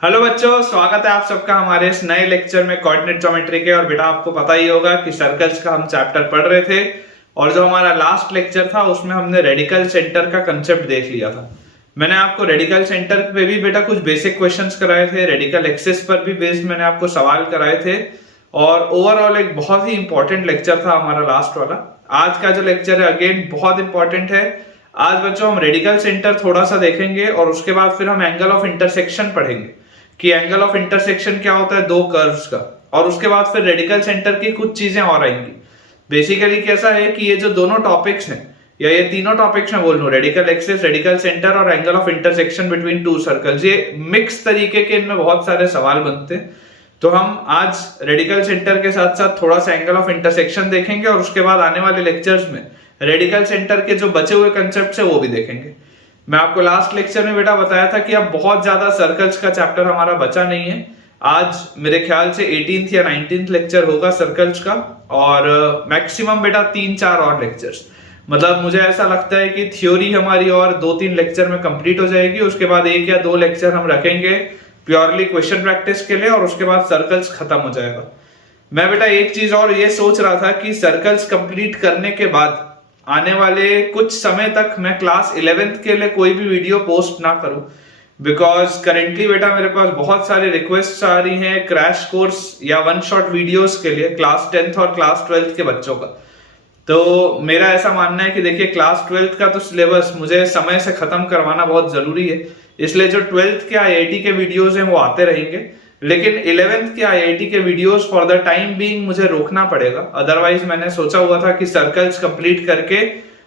Hello बच्चों, स्वागत है आप सबका हमारे इस नए लेक्चर में कोऑर्डिनेट ज्योमेट्री के। और बेटा आपको पता ही होगा कि सर्कल्स का हम चैप्टर पढ़ रहे थे और जो हमारा लास्ट लेक्चर था उसमें हमने रेडिकल सेंटर का कंसेप्ट देख लिया था। मैंने आपको रेडिकल सेंटर पे भी बेटा कुछ बेसिक क्वेश्चंस कराए थे, रेडिकल एक्सिस पर भी बेस्ड मैंने आपको सवाल कराए थे और ओवरऑल एक बहुत ही इंपॉर्टेंट लेक्चर था हमारा लास्ट वाला। आज का जो लेक्चर है अगेन बहुत इंपॉर्टेंट है। आज बच्चों हम रेडिकल सेंटर थोड़ा सा देखेंगे और उसके बाद फिर हम एंगल ऑफ इंटरसेक्शन पढ़ेंगे कि एंगल ऑफ इंटरसेक्शन क्या होता है दो कर्व्स का, और उसके बाद फिर रेडिकल सेंटर की कुछ चीजें और आएंगी। बेसिकली कैसा है कि ये जो दोनों टॉपिक्स हैं या ये तीनों टॉपिक्स मैं बोल रहा हूँ, रेडिकल एक्सिस, रेडिकल सेंटर और angle of intersection between two circles, ये मिक्स तरीके के इनमें बहुत सारे सवाल बनते हैं। तो हम आज रेडिकल सेंटर के साथ साथ थोड़ा सा एंगल ऑफ इंटरसेक्शन देखेंगे और उसके बाद आने वाले लेक्चर्स में रेडिकल सेंटर के जो बचे हुए कंसेप्ट है वो भी देखेंगे। मैं आपको लास्ट लेक्चर में बेटा बताया था कि अब बहुत ज्यादा सर्कल्स का चैप्टर हमारा बचा नहीं है। आज मेरे ख्याल से 18th या 19th लेक्चर होगा सर्कल्स का और मैक्सिमम बेटा 3-4 और लेक्चर्स। मतलब मुझे ऐसा लगता है कि थ्योरी हमारी और 2-3 लेक्चर में कंप्लीट हो जाएगी। उसके बाद 1 या 2 लेक्चर हम रखेंगे प्योरली क्वेश्चन प्रैक्टिस के लिए और उसके बाद सर्कल्स खत्म हो जाएगा। मैं बेटा एक चीज और ये सोच रहा था कि सर्कल्स कंप्लीट करने के बाद आने वाले कुछ समय तक मैं क्लास 11th के लिए कोई भी वीडियो पोस्ट ना करूं, बिकॉज करेंटली बेटा मेरे पास बहुत सारी रिक्वेस्ट आ रही हैं क्रैश कोर्स या वन शॉट वीडियोस के लिए क्लास 10th और क्लास 12th के बच्चों का। तो मेरा ऐसा मानना है कि देखिए क्लास 12th का तो सिलेबस मुझे समय से खत्म करवाना बहुत जरूरी है, इसलिए जो 12th के आईआईटी के वीडियोस हैं वो आते रहेंगे, लेकिन 11th के आईआईटी के videos for the time being मुझे रोकना पड़ेगा। अदरवाइज मैंने सोचा हुआ था कि सर्कल्स कंप्लीट करके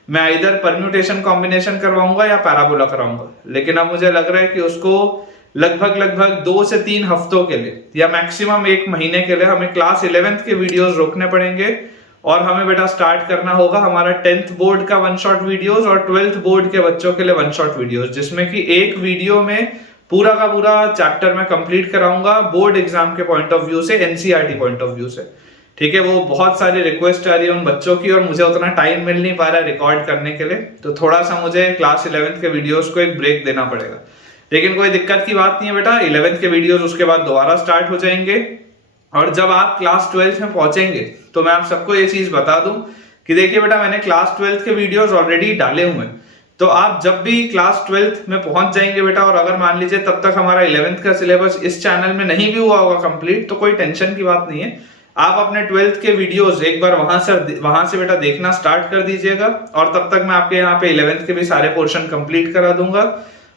मैं इधर परम्यूटेशन कॉम्बिनेशन करवाऊंगा या पैराबोला कराऊंगा, लेकिन अब मुझे लग रहा है कि उसको लगभग 2 से 3 हफ्तों के लिए या मैक्सिमम 1 महीने के लिए हमें क्लास 11th के वीडियोस रोकने पड़ेंगे और हमें बेटा स्टार्ट करना होगा हमारा 10th बोर्ड का वन शॉट वीडियोस और 12th बोर्ड के बच्चों के लिए वन शॉट वीडियोस, जिसमें कि एक वीडियो में पूरा का पूरा चैप्टर मैं कंप्लीट कराऊंगा बोर्ड एग्जाम के पॉइंट ऑफ व्यू से, एनसीईआरटी पॉइंट ऑफ व्यू से। ठीक है, वो बहुत सारी रिक्वेस्ट आ रही है उन बच्चों की और मुझे उतना टाइम मिल नहीं पा रहा है रिकॉर्ड करने के लिए, तो थोड़ा सा मुझे क्लास 11th के वीडियोस को एक ब्रेक देना पड़ेगा। लेकिन कोई दिक्कत की बात नहीं है बेटा, 11th के वीडियोस उसके बाद दोबारा स्टार्ट हो जाएंगे और जब आप क्लास 12th में पहुंचेंगे तो मैं आप सबको ये चीज बता दूं कि देखिए बेटा मैंने क्लास 12th के वीडियोस ऑलरेडी डाले हुए हैं, तो आप जब भी क्लास 12th में पहुंच जाएंगे बेटा और अगर मान लीजिए तब तक हमारा 11th का सिलेबस इस चैनल में नहीं भी हुआ होगा कंप्लीट, तो कोई टेंशन की बात नहीं है। आप अपने 12th के वीडियोस एक बार वहां से बेटा देखना स्टार्ट कर दीजिएगा और तब तक मैं आपके यहाँ पे 11th के भी सारे पोर्शन कंप्लीट करा दूंगा।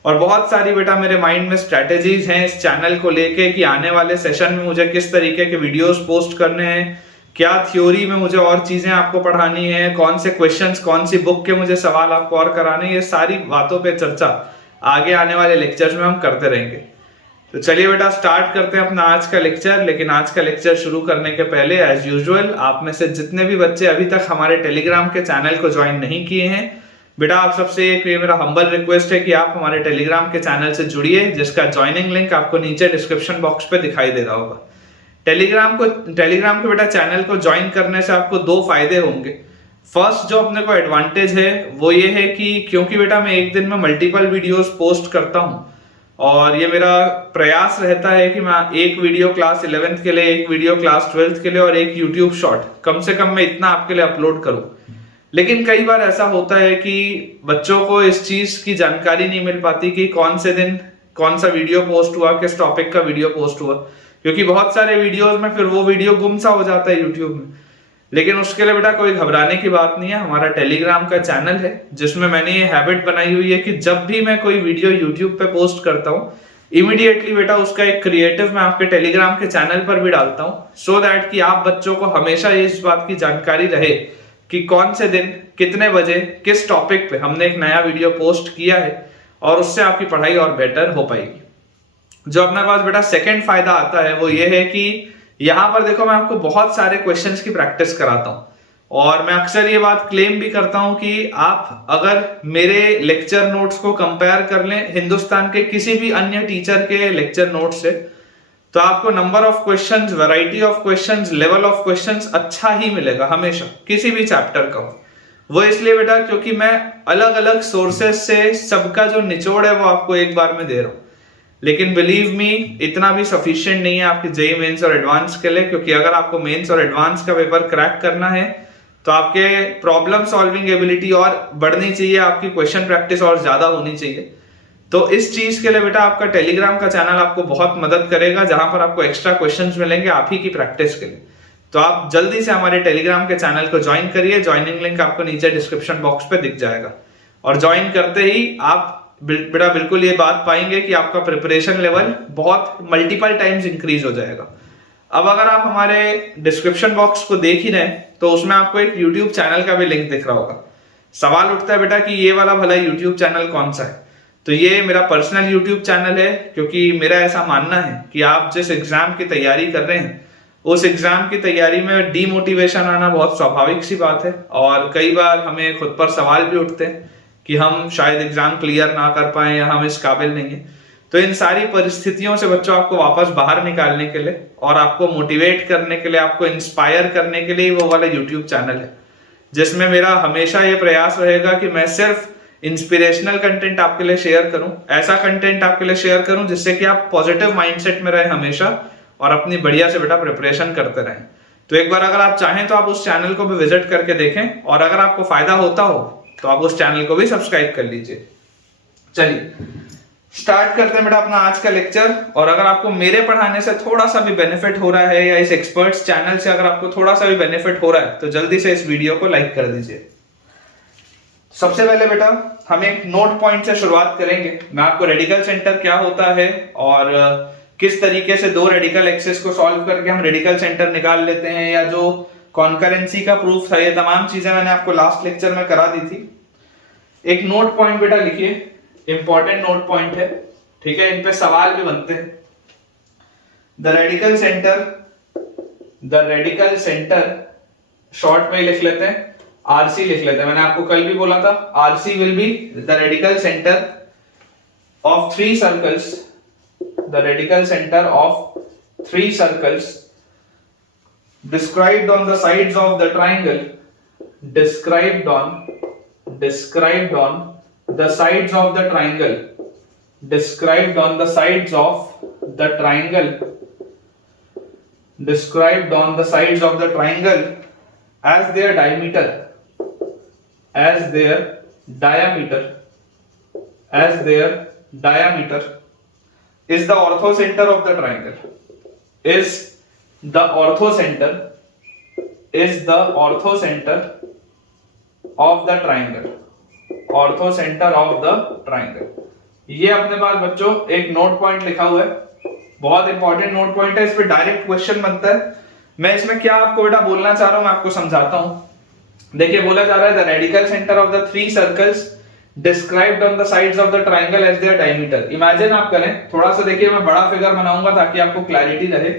और बहुत सारी बेटा मेरे माइंड में स्ट्रेटेजीज हैं इस चैनल को लेके कि आने वाले सेशन में मुझे किस तरीके के वीडियोस पोस्ट करने हैं, क्या थ्योरी में मुझे और चीजें आपको पढ़ानी है, कौन से क्वेश्चंस, कौन सी बुक के मुझे सवाल आपको और कराने, ये सारी बातों पे चर्चा आगे आने वाले लेक्चर्स में हम करते रहेंगे। तो चलिए बेटा स्टार्ट करते हैं अपना आज का लेक्चर। लेकिन आज का लेक्चर शुरू करने के पहले एज यूजुअल आप में से जितने भी बच्चे अभी तक हमारे टेलीग्राम के चैनल को ज्वाइन नहीं किए हैं, बेटा आप सबसे एक मेरा हम्बल रिक्वेस्ट है कि आप हमारे टेलीग्राम के चैनल से जुड़िए, जिसका ज्वाइनिंग लिंक आपको नीचे डिस्क्रिप्शन बॉक्स पे दिखाई दे रहा होगा। टेलीग्राम के बेटा चैनल को ज्वाइन करने से आपको 2 फायदे होंगे। फर्स्ट जो अपने को एडवांटेज है वो ये है कि क्योंकि बेटा मैं एक दिन में मल्टीपल वीडियोस पोस्ट करता हूं और ये मेरा प्रयास रहता है कि मैं एक वीडियो क्लास 11th के लिए, एक वीडियो क्लास 12th के लिए और एक यूट्यूब शॉर्ट कम से कम मैं इतना आपके लिए अपलोड करूं। लेकिन कई बार ऐसा होता है कि बच्चों को इस चीज की जानकारी नहीं मिल पाती कि कौन से दिन कौन सा वीडियो पोस्ट हुआ, किस टॉपिक का वीडियो पोस्ट हुआ, क्योंकि बहुत सारे वीडियोस में फिर वो वीडियो गुम सा हो जाता है यूट्यूब में। लेकिन उसके लिए बेटा कोई घबराने की बात नहीं है, हमारा टेलीग्राम का चैनल है जिसमें मैंने ये हैबिट बनाई हुई है कि जब भी मैं कोई वीडियो यूट्यूब पे पोस्ट करता हूँ इमीडिएटली बेटा उसका एक क्रिएटिव मैं आपके टेलीग्राम के चैनल पर भी डालता हूँ, सो दैट कि आप बच्चों को हमेशा इस बात की जानकारी रहे कि कौन से दिन कितने बजे किस टॉपिक पे हमने एक नया वीडियो पोस्ट किया है और उससे आपकी पढ़ाई और बेटर हो पाएगी। जो अपने पास बेटा सेकंड फायदा आता है वो ये है कि यहाँ पर देखो मैं आपको बहुत सारे क्वेश्चंस की प्रैक्टिस कराता हूँ और मैं अक्सर ये बात क्लेम भी करता हूँ कि आप अगर मेरे लेक्चर नोट्स को कंपेयर कर लें हिंदुस्तान के किसी भी अन्य टीचर के लेक्चर नोट्स से, तो आपको number of questions, variety of questions, level of questions अच्छा ही मिलेगा हमेशा किसी भी चैप्टर का। वो इसलिए बेटा क्योंकि मैं अलग अलग सोर्सेस से सबका जो निचोड़ है वो आपको एक बार में दे रहा हूँ। लेकिन बिलीव मी इतना भी सफिशिएंट नहीं है आपके जेईई मेंस और एडवांस के लिए, क्योंकि अगर आपको मेंस और एडवांस का पेपर क्रैक करना है तो आपके प्रॉब्लम सॉल्विंग एबिलिटी और बढ़नी चाहिए, आपकी क्वेश्चन प्रैक्टिस और ज्यादा होनी चाहिए। तो इस चीज के लिए बेटा आपका टेलीग्राम का चैनल आपको बहुत मदद करेगा, जहां पर आपको एक्स्ट्रा क्वेश्चंस मिलेंगे आप ही की प्रैक्टिस के लिए। तो आप जल्दी से हमारे टेलीग्राम के चैनल को ज्वाइन करिए, ज्वाइनिंग लिंक आपको नीचे डिस्क्रिप्शन बॉक्स पे दिख जाएगा। और ज्वाइन करते ही आप बेटा बिल्कुल ये बात पाएंगे कि आपका प्रिपरेशन लेवल बहुत मल्टीपल टाइम्स इंक्रीज हो जाएगा। अब अगर आप हमारे डिस्क्रिप्शन बॉक्स को देख ही रहे तो उसमें आपको एक यूट्यूब चैनल का भी लिंक दिख रहा होगा। सवाल उठता है बेटा कि ये वाला भला यूट्यूब चैनल कौन सा है? तो ये मेरा पर्सनल यूट्यूब चैनल है, क्योंकि मेरा ऐसा मानना है कि आप जिस एग्जाम की तैयारी कर रहे हैं उस एग्जाम की तैयारी में डीमोटिवेशन आना बहुत स्वाभाविक सी बात है, और कई बार हमें खुद पर सवाल भी उठते हैं कि हम शायद एग्जाम क्लियर ना कर पाए या हम इस काबिल नहीं है। तो इन सारी परिस्थितियों से बच्चों आपको वापस बाहर निकालने के लिए और आपको मोटिवेट करने के लिए, आपको इंस्पायर करने के लिए वो वाला यूट्यूब चैनल है, जिसमें मेरा हमेशा ये प्रयास रहेगा कि मैं सिर्फ इंस्पिरेशनल कंटेंट आपके लिए शेयर करूं, ऐसा कंटेंट आपके लिए शेयर करूं जिससे कि आप पॉजिटिव माइंडसेट में रहें हमेशा और अपनी बढ़िया से बेटा प्रिपरेशन करते रहें। तो एक बार अगर आप चाहें तो आप उस चैनल को भी विजिट करके देखें, और अगर आपको फायदा होता हो तो आप उस चैनल को भी सब्सक्राइब कर लीजिए। चलिए स्टार्ट करते हैं बेटा अपना आज का लेक्चर। और अगर आपको मेरे पढ़ाने से थोड़ा सा भी बेनिफिट हो रहा है या इस एक्सपर्ट्स चैनल से अगर आपको थोड़ा सा भी बेनिफिट हो रहा है तो जल्दी से इस वीडियो को लाइक कर दीजिए। सबसे पहले बेटा हम एक नोट पॉइंट से शुरुआत करेंगे। मैं आपको रेडिकल सेंटर क्या होता है और किस तरीके से दो रेडिकल एक्सिस को सॉल्व करके हम रेडिकल सेंटर निकाल लेते हैं, या जो कॉन्करेंसी का प्रूफ था, ये तमाम चीजें मैंने आपको लास्ट लेक्चर में करा दी थी। एक नोट पॉइंट बेटा लिखिए, इंपॉर्टेंट नोट पॉइंट है, ठीक है, इन पे सवाल भी बनते हैं। द रेडिकल सेंटर शॉर्ट में लिख लेते हैं, आरसी लिख लेते हैं। मैंने आपको कल भी बोला था RC will be the radical centre of three circles, the radical centre of three circles described on the sides of the triangle, described on the sides of the triangle, described on the sides of the triangle, described on the sides of the triangle as their diameter, as their diameter, as their diameter is the orthocenter of the triangle, is the orthocenter, is the orthocenter of the triangle, orthocenter of the triangle। ये अपने पास बच्चों एक note point लिखा हुआ है, बहुत important note point है, इस पे डायरेक्ट क्वेश्चन बनता है। मैं इसमें क्या आपको बेटा बोलना चाह रहा हूं मैं आपको समझाता हूं। देखिए बोला जा रहा है the radical centre of the three circles described on the sides of the triangle as their diameter. Imagine आप करें, थोड़ा सा देखिए मैं बड़ा फिगर बनाऊंगा ताकि आपको क्लैरिटी रहे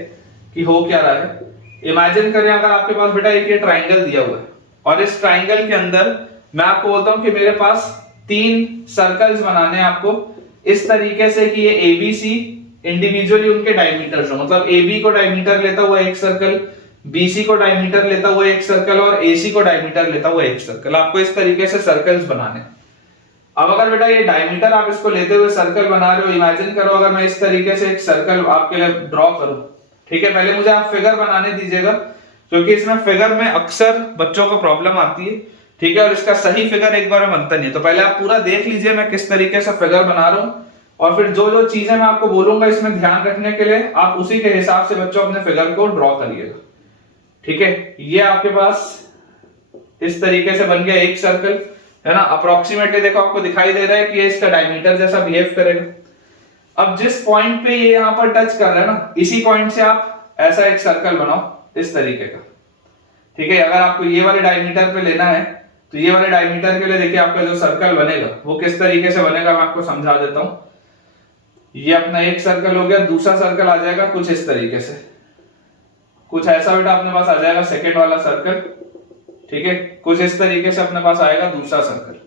कि हो क्या रहा है। इमेजिन करें अगर आपके पास बेटा एक ये ट्राइंगल दिया हुआ है और इस ट्राइंगल के अंदर मैं आपको बोलता हूं कि मेरे पास तीन सर्कल्स बनाने हैं आपको इस तरीके से कि ये एबीसी इंडिविजुअली उनके डायमीटर्स हो, मतलब AB को डायमीटर लेता हुआ एक सर्कल, BC को डायमीटर लेता हुआ एक सर्कल और AC को डायमीटर लेता हुआ एक सर्कल। आपको इस तरीके से सर्कल्स बनाने। अब अगर बेटा ये डायमीटर आप इसको लेते हुए सर्कल बना रहे हो, इमेजिन करो अगर मैं इस तरीके से एक सर्कल आपके लिए ड्रॉ करूं, ठीक है। पहले मुझे आप फिगर बनाने दीजिएगा, क्योंकि इसमें फिगर में अक्सर बच्चों को प्रॉब्लम आती है, ठीक है, और इसका सही फिगर एक बार में बनता नहीं। तो पहले आप पूरा देख लीजिए मैं किस तरीके से फिगर बना रहा हूं, और फिर जो जो चीजें मैं आपको बोलूंगा इसमें ध्यान रखने के लिए आप उसी के हिसाब से बच्चों अपने फिगर को ड्रॉ करिएगा, ठीक है। ये आपके पास इस तरीके से बन गया एक सर्कल, है ना। अप्रोक्सीमेटली देखो आपको दिखाई दे रहा है कि ये इसका डायमीटर जैसा बिहेव करेगा। अब जिस पॉइंट पे ये यहां पर टच कर रहा है ना, इसी पॉइंट से आप ऐसा एक सर्कल बनाओ इस तरीके का, ठीक है। अगर आपको ये वाले डायमीटर पे लेना है तो ये वाले डायमीटर के लिए देखिए आपका जो सर्कल बनेगा वो किस तरीके से बनेगा मैं आपको समझा देता हूं। ये अपना एक सर्कल हो गया, दूसरा सर्कल आ जाएगा कुछ इस तरीके से, कुछ ऐसा बेटा अपने पास आ जाएगा सेकेंड वाला सर्कल, ठीक है। कुछ इस तरीके से अपने पास आएगा दूसरा सर्कल,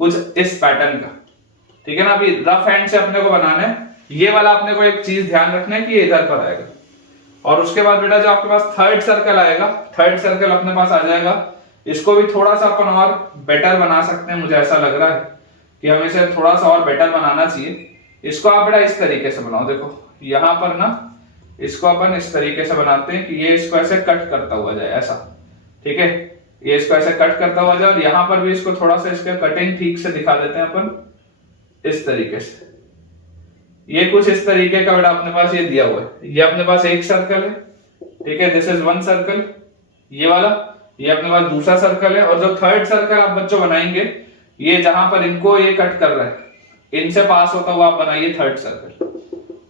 कुछ इस पैटर्न का, ठीक है ना। अभी रफ हैंड से अपने को बनाना है। ये वाला अपने को एक चीज ध्यान रखना है कि ये इधर पर आएगा, और उसके बाद बेटा जो आपके पास थर्ड सर्कल आएगा, थर्ड सर्कल अपने पास आ जाएगा। इसको भी थोड़ा सा अपन और बेटर बना सकते हैं, मुझे ऐसा लग रहा है कि हमें इसे थोड़ा सा और बेटर बनाना चाहिए। इसको आप बेटा इस तरीके से बनाओ, देखो यहाँ पर ना इसको अपन इस तरीके से बनाते हैं कि ये इसको ऐसे कट करता हुआ जाए ऐसा, ठीक है, ये इसको ऐसे कट करता हुआ जाए और यहाँ पर भी इसको थोड़ा सा इसका कटिंग ठीक से दिखा देते हैं अपन इस तरीके से। ये कुछ इस तरीके का बेटा अपने पास ये दिया हुआ है, ये अपने पास एक सर्कल है, ठीक है, दिस इज वन सर्कल, ये वाला, ये अपने पास दूसरा सर्कल है, और जो थर्ड सर्कल आप बच्चों बनाएंगे ये जहां पर इनको ये कट कर रहा है इनसे पास होता हुआ आप बनाइए थर्ड सर्कल,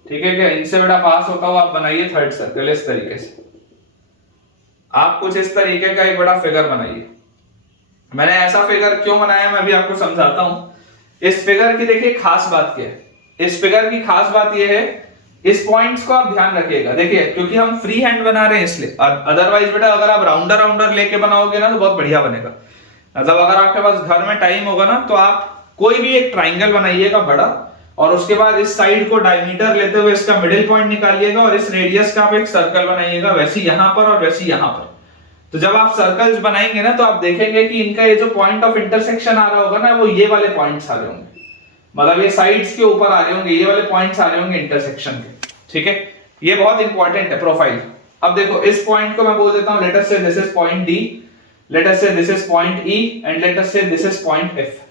ठीक है क्या, इनसे बेटा पास होता हुआ आप बनाइए थर्ड सर्कल इस तरीके से। आप कुछ इस तरीके का एक बड़ा फिगर बनाइए। मैंने ऐसा फिगर क्यों बनाया मैं अभी आपको समझाता हूं। इस फिगर की देखिए खास बात क्या है, इस फिगर की खास बात यह है, इस पॉइंट्स को आप ध्यान रखिएगा, देखिए क्योंकि हम फ्री हैंड बना रहे हैं इसलिए, अदरवाइज बेटा अगर आप राउंडर राउंडर लेके बनाओगे ना तो बहुत बढ़िया बनेगा। मतलब अगर आपके पास घर में टाइम होगा ना तो आप कोई भी एक ट्राइंगल बनाइएगा बड़ा, और उसके बाद इस साइड को डायमीटर लेते हुए इसका मिडिल पॉइंट निकालिएगा और इस रेडियस का आप एक सर्कल बनाइएगा, वैसे यहां पर और वैसे यहां पर। तो जब आप सर्कल्स बनाएंगे ना तो आप देखेंगे कि इनका ये जो पॉइंट ऑफ इंटरसेक्शन आ रहा होगा ना वो ये वाले पॉइंट्स आ रहे होंगे, मतलब ये साइड्स के ऊपर आ रहे होंगे, ये वाले पॉइंट्स आ रहे होंगे इंटरसेक्शन के, ठीक है, ये बहुत इंपॉर्टेंट है प्रोफाइल। अब देखो इस पॉइंट को मैं बोल देता हूं let us say this is point D, let us say this is point E and let us say this is point F.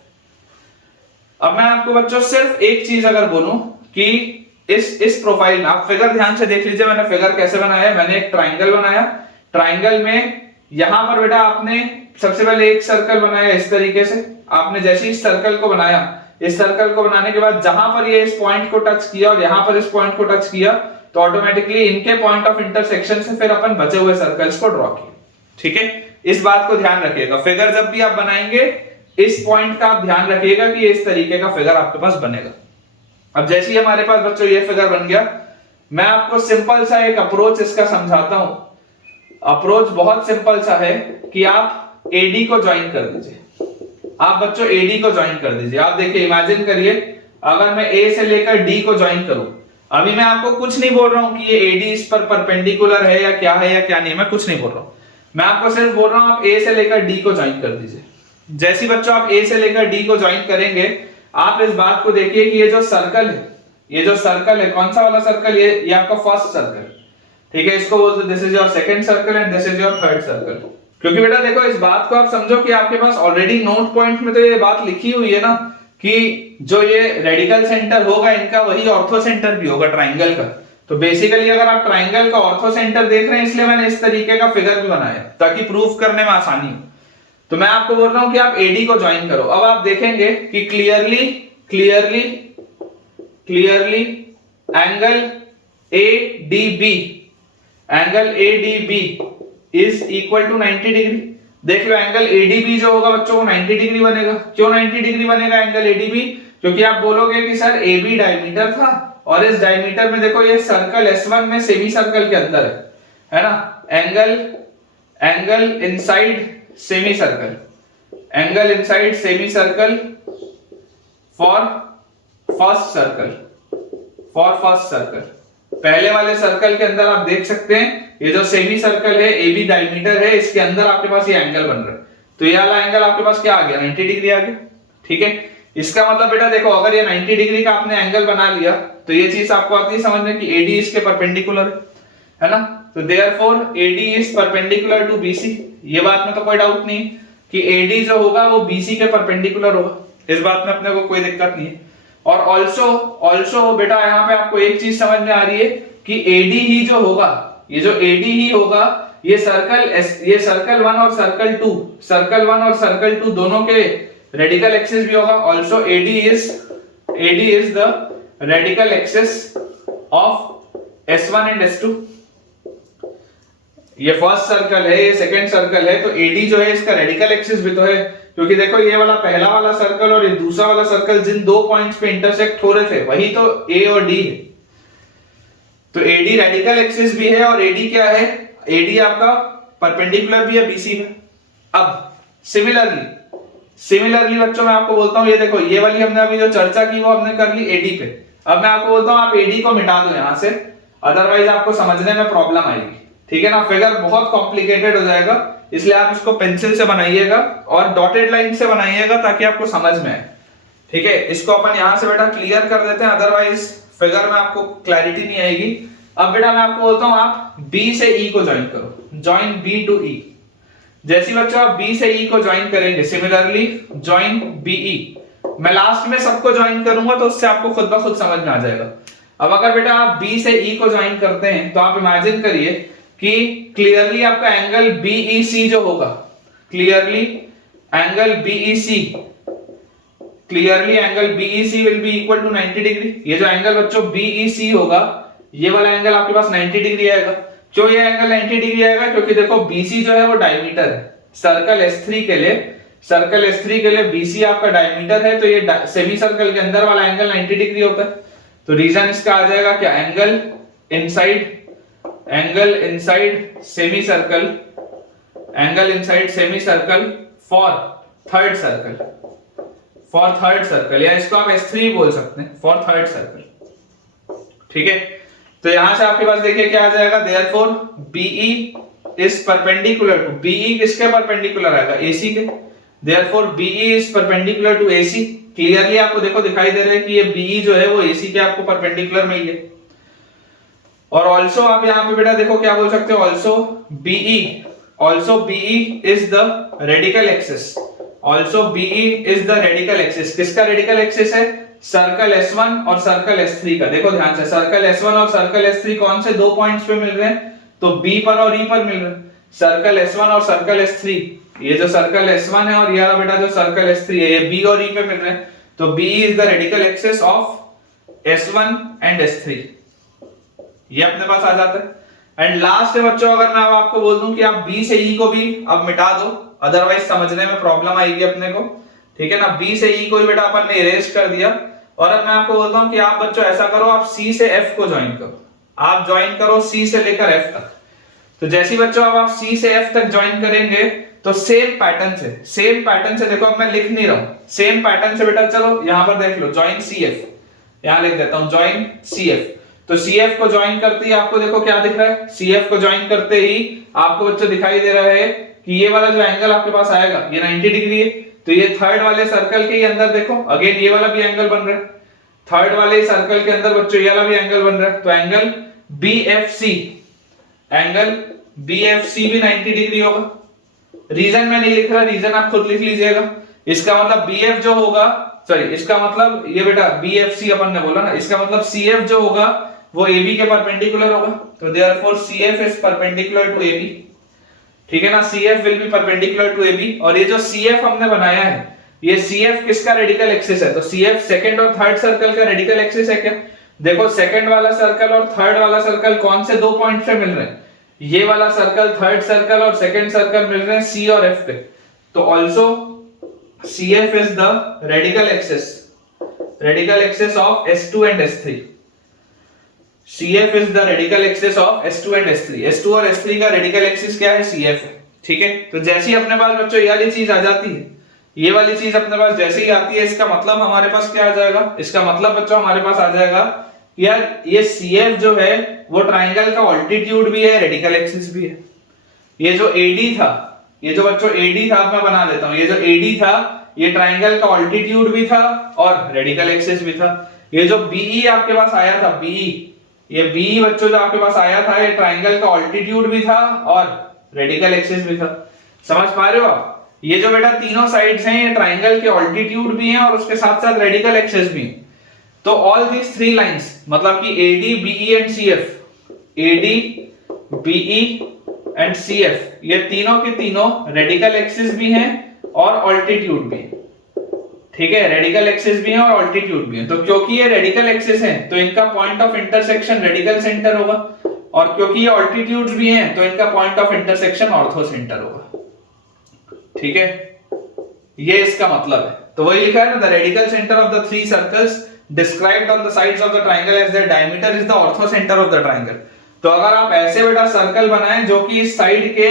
अब मैं आपको बच्चों सिर्फ एक चीज अगर बोलूं कि इस प्रोफाइल में आप फिगर ध्यान से देख लीजिए, मैंने फिगर कैसे बनाया है। मैंने एक ट्राइंगल बनाया, ट्राइंगल में यहां पर बेटा आपने सबसे पहले एक सर्कल बनाया इस तरीके से। आपने जैसे इस सर्कल को बनाया, इस सर्कल को बनाने के बाद जहां पर ये इस पॉइंट को टच किया और यहां पर इस पॉइंट को टच किया तो ऑटोमेटिकली इनके पॉइंट ऑफ इंटरसेक्शन से फिर अपन बचे हुए सर्कल्स को ड्रॉ किए, ठीक है। इस बात को ध्यान रखिएगा, फिगर जब भी आप बनाएंगे इस पॉइंट का आप ध्यान रखिएगा कि इस तरीके का फिगर आपके पास बनेगा। अब जैसे ही हमारे पास बच्चों ये फिगर बन गया, मैं आपको सिंपल सा एक अप्रोच इसका समझाता हूं। अप्रोच बहुत सिंपल सा है कि आप एडी को ज्वाइन कर दीजिए, आप बच्चों एडी को ज्वाइन कर दीजिए। आप देखिए इमेजिन करिए अगर मैं ए से लेकर डी को ज्वाइन करूं, अभी मैं आपको कुछ नहीं बोल रहा हूं कि ये एडी इस पर परपेंडिकुलर है या क्या नहीं, मैं कुछ नहीं बोल रहा हूं, मैं आपको सिर्फ बोल रहा हूं आप ए से लेकर डी को ज्वाइन कर दीजिए। जैसे बच्चों आप ए से लेकर डी को ज्वाइन करेंगे, आप इस बात को देखिए कि ये जो सर्कल है, ये जो सर्कल है, कौन सा वाला सर्कल, ये आपका फर्स्ट सर्कल, ठीक है, इसको बोलते this is your second circle and this is your third circle. क्योंकि बेटा देखो इस बात को आप समझो कि आपके पास ऑलरेडी नोट पॉइंट में तो ये बात लिखी हुई है ना कि जो ये रेडिकल सेंटर होगा इनका वही ऑर्थो सेंटर भी होगा ट्राइंगल का। तो बेसिकली अगर आप ट्राइंगल का ऑर्थो सेंटर देख रहे हैं इसलिए मैंने इस तरीके का फिगर भी बनाया ताकि प्रूफ करने में आसानी हो। तो मैं आपको बोल रहा हूं कि आप एडी को ज्वाइन करो। अब आप देखेंगे कि clearly angle ADB, angle ADB is equal to 90 डिग्री। देख लो एंगल एडीबी जो होगा बच्चों 90 डिग्री बनेगा। क्यों 90 डिग्री बनेगा एंगल एडीबी? क्योंकि आप बोलोगे कि सर एबी डायमीटर था और इस डायमीटर में देखो ये सर्कल S1 में सेमी सर्कल के अंदर है ना, angle inside semi circle, angle inside semi circle for first circle. पहले वाले सर्कल के अंदर आप देख सकते हैं ये जो सेमी सर्कल है एबी डायमीटर है, इसके अंदर आपके पास ये एंगल बन रहा है। तो ये वाला एंगल आपके पास क्या आ गया, 90 डिग्री आ गया, ठीक है। इसका मतलब बेटा देखो अगर ये 90 डिग्री का आपने एंगल बना लिया तो ये चीज आपको आती है समझ में कि एडी इसके परपेंडिकुलर है ना। तो therefore AD is perpendicular to BC, ये बात में तो कोई डाउट नहीं कि एडी जो होगा वो बीसी के परपेंडिकुलर होगा, इस बात में अपने को कोई दिक्कत नहीं है। और ऑल्सो बेटा यहाँ पे आपको एक चीज समझ में आ रही है कि एडी ही जो होगा, ये जो एडी ही होगा ये सर्कल 1 और सर्कल 2 दोनों के रेडिकल एक्सिस भी होगा। Also AD is the radical axis of S1 and S2। ये फर्स्ट सर्कल है, ये सेकंड सर्कल है, तो एडी जो है इसका रेडिकल एक्सिस भी तो है, क्योंकि देखो ये वाला पहला वाला सर्कल और ये दूसरा वाला सर्कल जिन दो पॉइंट्स पे इंटरसेक्ट हो रहे थे वही तो ए और डी है। तो एडी रेडिकल एक्सिस भी है और एडी क्या है, एडी आपका परपेंडिकुलर भी है बीसी में। अब सिमिलरली बच्चों मैं आपको बोलता हूं, ये देखो ये वाली हमने अभी जो चर्चा की वो हमने कर ली एडी पे। अब मैं आपको बोलता हूं आप एडी को मिटा दो यहां से, अदरवाइज आपको समझने में प्रॉब्लम आएगी, ठीक है ना। फिगर बहुत कॉम्प्लिकेटेड हो जाएगा, इसलिए आप इसको पेंसिल से बनाइएगा और डॉटेड लाइन से बनाइएगा ताकि आपको समझ में आए। ठीक है, इसको अपन यहां से बेटा क्लियर कर देते हैं, अदरवाइज फिगर में आपको क्लैरिटी नहीं आएगी। अब बेटा मैं आपको बोलता हूं आप B से E को ज्वाइन करो, ज्वाइन B टू E। जैसे बच्चों आप B से E को ज्वाइन करेंगे, सिमिलरली ज्वाइन BE। मैं लास्ट में सबको ज्वाइन करूंगा तो उससे आपको खुद ब खुद समझ में आ जाएगा। अब अगर बेटा आप B से E को ज्वाइन करते हैं तो आप इमेजिन करिए कि क्लियरली आपका एंगल BEC जो होगा, clearly angle BEC, clearly angle BEC will be equal to 90 डिग्री। ये जो एंगल बच्चों BEC होगा, ये वाला एंगल आपके पास 90 डिग्री आएगा। क्यों ये एंगल 90 डिग्री आएगा? क्योंकि देखो BC जो है वो डायमीटर है सर्कल S3 के लिए, सर्कल S3 के लिए BC आपका डायमीटर है, तो ये सेमी सर्कल के अंदर वाला एंगल 90 डिग्री होता है। तो रीजन इसका आ जाएगा क्या? Angle inside semi circle, angle inside semi circle for third circle, for third circle, या इसको आप S3 बोल सकते हैं, फॉर थर्ड सर्कल। ठीक है, तो यहां से आपके पास देखिए क्या आ जाएगा, therefore BE is perpendicular to, BE किसके परपेंडिकुलर आएगा? AC के। Therefore BE is perpendicular to AC। Clearly आपको देखो दिखाई दे रहा है कि ये BE जो है वो AC के आपको परपेंडिकुलर में ही है। और ऑल्सो आप यहां पे बेटा देखो क्या बोल सकते हो, also BE is the radical axis, also BE is the radical axis. किसका रेडिकल एक्सिस है? सर्कल S1 और सर्कल S3 का। देखो ध्यान से, सर्कल S1 और सर्कल S3 कौन से दो पॉइंट्स पे मिल रहे हैं? तो B पर और E पर मिल रहे हैं। सर्कल S1 और सर्कल S3, ये जो सर्कल S1 है और ये वाला बेटा जो सर्कल S3 है, ये B और E पे मिल रहे हैं। तो BE is the radical axis of S1 and S3, ये अपने पास आ जाता है। एंड लास्ट है बच्चों, अगर मैं अब आपको बोल दूं कि आप B से E को भी अब मिटा दो, अदरवाइज समझने में प्रॉब्लम आएगी अपने को। ठीक है ना, B से E को भी बेटा अपन ने इरेज कर दिया। और अब मैं आपको बोलता हूं कि आप बच्चों ऐसा करो, आप C से F को ज्वाइन करो, आप ज्वाइन करो C से लेकर F तक। तो जैसे बच्चों अब आप C से F तक ज्वाइन करेंगे तो सेम पैटर्न से देखो, अब मैं लिख नहीं रहा हूं, सेम पैटर्न से बेटा चलो यहां पर देख लो, ज्वाइन CF, यहां लिख देता हूं ज्वाइन CF। तो CF को ज्वाइन करते ही आपको देखो क्या दिख रहा है, CF को ज्वाइन करते ही आपको बच्चों दिखाई दे रहा है कि ये वाला जो एंगल आपके पास आएगा ये 90 डिग्री है। तो ये थर्ड वाले सर्कल के ही अंदर देखो अगेन ये वाला भी एंगल बन रहा है, थर्ड वाले सर्कल के अंदर बच्चों ये वाला भी एंगल बन रहा है। तो एंगल BFC भी 90 डिग्री होगा। रीजन मैं नहीं लिख रहा, रीजन आप खुद लिख लीजिएगा। इसका मतलब BF जो होगा, सॉरी इसका मतलब ये बेटा BFC अपन ने बोला ना, इसका मतलब CF जो होगा वो AB के परपेंडिकुलर होगा। तो therefore CF is perpendicular to AB। ठीक है ना, CF will be perpendicular to AB। और ये जो CF हमने बनाया है, ये CF किसका रेडिकल एक्सिस है? तो CF सेकंड और थर्ड सर्कल का रेडिकल एक्सिस है क्या? देखो सेकंड वाला सर्कल और थर्ड वाला सर्कल कौन से दो पॉइंट पे मिल रहे हैं? ये वाला सर्कल, थर्ड सर्कल और सेकंड सर्कल मिल रहे हैं C और F पे। तो also CF is the radical axis of S2 and S3। CF is the radical axis of S2 and S3। S2 और S3 का रेडिकल एक्सिस क्या है? CF है। ठीक है, तो जैसे ही अपने पास बच्चों ये वाली चीज आ जाती है, ये वाली चीज अपने पास जैसे ही आती है, इसका मतलब हमारे पास क्या आ जाएगा? इसका मतलब बच्चों हमारे पास आ जाएगा यार ये CF जो है वो ट्राइंगल का ऑल्टीट्यूड भी है, रेडिकल एक्सिस भी है। ये जो AD था, ये जो बच्चों AD था, मैं बना देता हूं, ये जो AD था ये ट्राइंगल का ऑल्टीट्यूड भी था और रेडिकल एक्सिस भी था। ये जो BE आपके पास आया था, ये BE बच्चों जो आपके पास आया था, ये ट्राइंगल का ऑल्टीट्यूड भी था और रेडिकल एक्सिस भी था। समझ पा रहे हो आप? ये जो बेटा तीनों साइड्स हैं, ये ट्राइंगल के ऑल्टीट्यूड भी हैं और उसके साथ साथ रेडिकल एक्सिस भी। तो ऑल दीज थ्री लाइंस, मतलब कि AD, BE and CF, AD, BE and CF, ये तीनों के तीनों रेडिकल एक्सिस भी हैं और ऑल्टीट्यूड भी है। ठीक है, रेडिकल एक्सिस भी है और ऑल्टीट्यूड भी है। तो क्योंकि ये रेडिकल एक्सिस है तो इनका point of intersection radical centre होगा, और क्योंकि ये ऑल्टीट्यूड्स भी हैं तो इनका point of intersection ortho centre होगा। ठीक है, ये इसका मतलब है। तो वही लिखा है ना, the radical centre of the three circles described on the sides of the triangle as their diameter is the orthocentre of the triangle. तो अगर आप ऐसे बेटा सर्कल बनाएं जो कि इस साइड के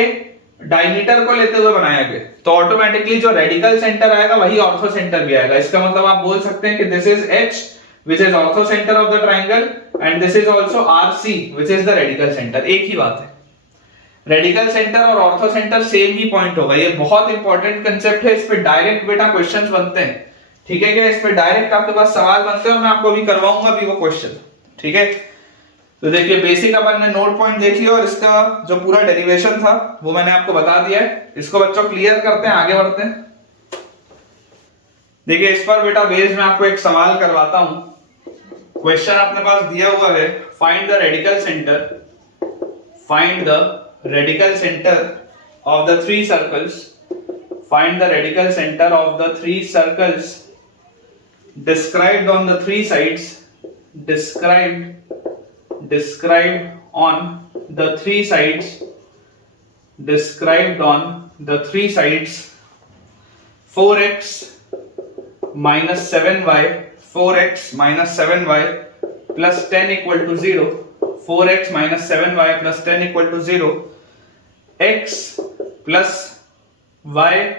डायमीटर को लेते हुए बनाया गया, तो ऑटोमेटिकली जो रेडिकल सेंटर आएगा वही ऑर्थो सेंटर भी आएगा। इसका मतलब आप बोल सकते हैं कि this is H which is ortho center of the triangle and this is also RC which is the radical center। एक ही बात है, रेडिकल सेंटर और ऑर्थो सेंटर सेम ही पॉइंट होगा। ये बहुत इंपॉर्टेंट कंसेप्ट है, इस पे डायरेक्ट बेटा क्वेश्चंस बनते हैं ठीक है क्या? इस पे डायरेक्ट आपके पास सवाल बनते हैं, मैं आपको अभी करवाऊंगा अभी वो क्वेश्चन। ठीक है, तो देखिए बेसिक अपन ने नोट पॉइंट देख लिया और इसका जो पूरा डेरिवेशन था वो मैंने आपको बता दिया है। इसको बच्चों क्लियर करते हैं, आगे बढ़ते हैं। देखिए इस पर बेटा बेस में आपको एक सवाल करवाता हूं। क्वेश्चन अपने पास दिया हुआ है, find the radical centre of the three circles, find the radical center of the three circles described on the three sides, described on the three sides 4x minus 7y plus 10 equal to 0, 4x minus 7y plus 10 equal to 0, x plus y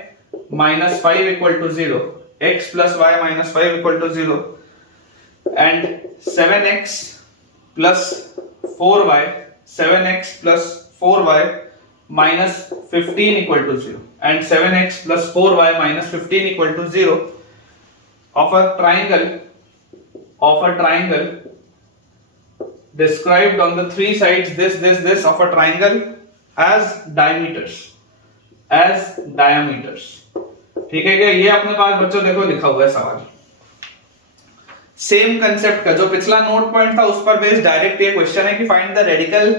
minus 5 equal to 0, x plus y minus 5 equal to 0, and 7x plus 4y minus 15 equal to 0, and 7x plus 4y minus 15 equal to 0 of a triangle described on the three sides this of a triangle as diameters. ठीक है क्या? ये अपने पास बच्चों देखो लिखा हुआ है सवाल, सेम कंसेप्ट का जो पिछला नोट पॉइंट था उस पर बेस्ड डायरेक्ट ये क्वेश्चन है कि find the radical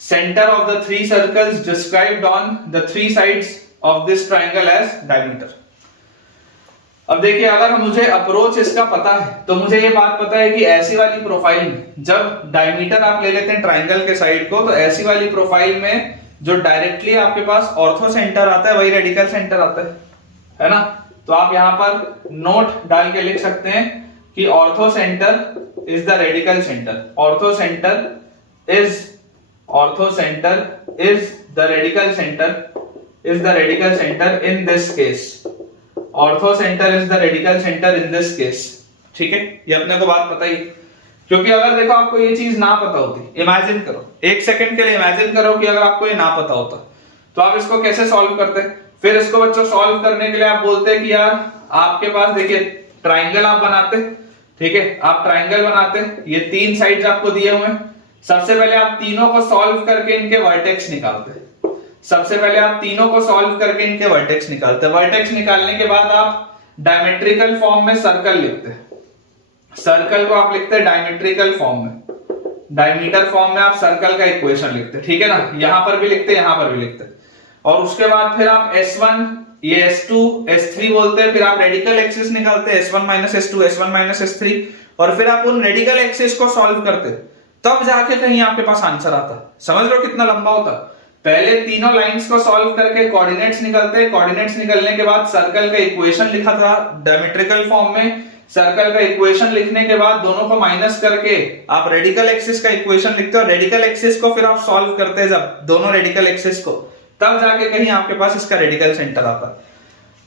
centre of the three circles described on the three sides of this triangle as diameter. अब देखिए अगर मुझे अप्रोच इसका पता है तो मुझे ये बात पता है कि ऐसी वाली प्रोफाइल में जब डायमीटर आप ले लेते हैं ट्रायंगल के साइड को, तो ऐसी वाली प्रोफाइल में जो डायरेक्टली आपके पास ऑर्थो सेंटर आता है वही रेडिकल सेंटर आता है ना? तो आप यहां पर नोट डाल के लिख सकते हैं कि ortho centre is the radical centre, ortho centre is the radical centre in this case, ortho centre is the radical centre in this case. ठीक है, ये अपने को बात पता ही, क्योंकि अगर देखो आपको ये चीज ना पता होती, इमेजिन करो एक सेकंड के लिए, इमेजिन करो कि अगर आपको ये ना पता होता तो आप इसको कैसे सॉल्व करते? फिर इसको बच्चों सॉल्व करने के लिए आप बोलते हैं कि यार आपके पास देखिए ट्राइंगल आप बनाते, ठीक है, आप ट्राइंगल बनाते, ये तीन साइड्स आपको दिए हुए हैं। सबसे पहले आप तीनों को सॉल्व करके इनके वर्टेक्स निकालते, वर्टेक्स निकालने के बाद आप डायमेट्रिकल फॉर्म में सर्कल लिखते हैं, सर्कल को आप लिखते हैं डायमेट्रिकल फॉर्म में, डायमीटर फॉर्म में आप सर्कल का इक्वेशन लिखते हैं। ठीक है ना, यहां पर भी लिखते हैं, यहां पर भी लिखते हैं। और उसके बाद फिर आप S1 ये S2 S3 बोलते हैं, फिर आप रेडिकल एक्सिस निकालते हैं S1 S2 S1 S3, और फिर आप उन रेडिकल एक्सिस को सॉल्व करते, तब जाके कहीं आपके पास आंसर आता। समझ लो कितना लंबा होता। पहले तीनों लाइंस को सॉल्व करके कोऑर्डिनेट्स निकलते, कोऑर्डिनेट्स निकलने के बाद सर्कल का इक्वेशन लिखा था डायमेट्रिकल फॉर्म में, सर्कल का इक्वेशन लिखने के बाद दोनों को माइनस करके आप रेडिकल एक्सिस का इक्वेशन लिखते हो, रेडिकल एक्सिस को फिर आप सॉल्व करते हैं जब दोनों रेडिकल एक्सिस को, तब जाके कहीं आपके पास इसका रेडिकल सेंटर आता।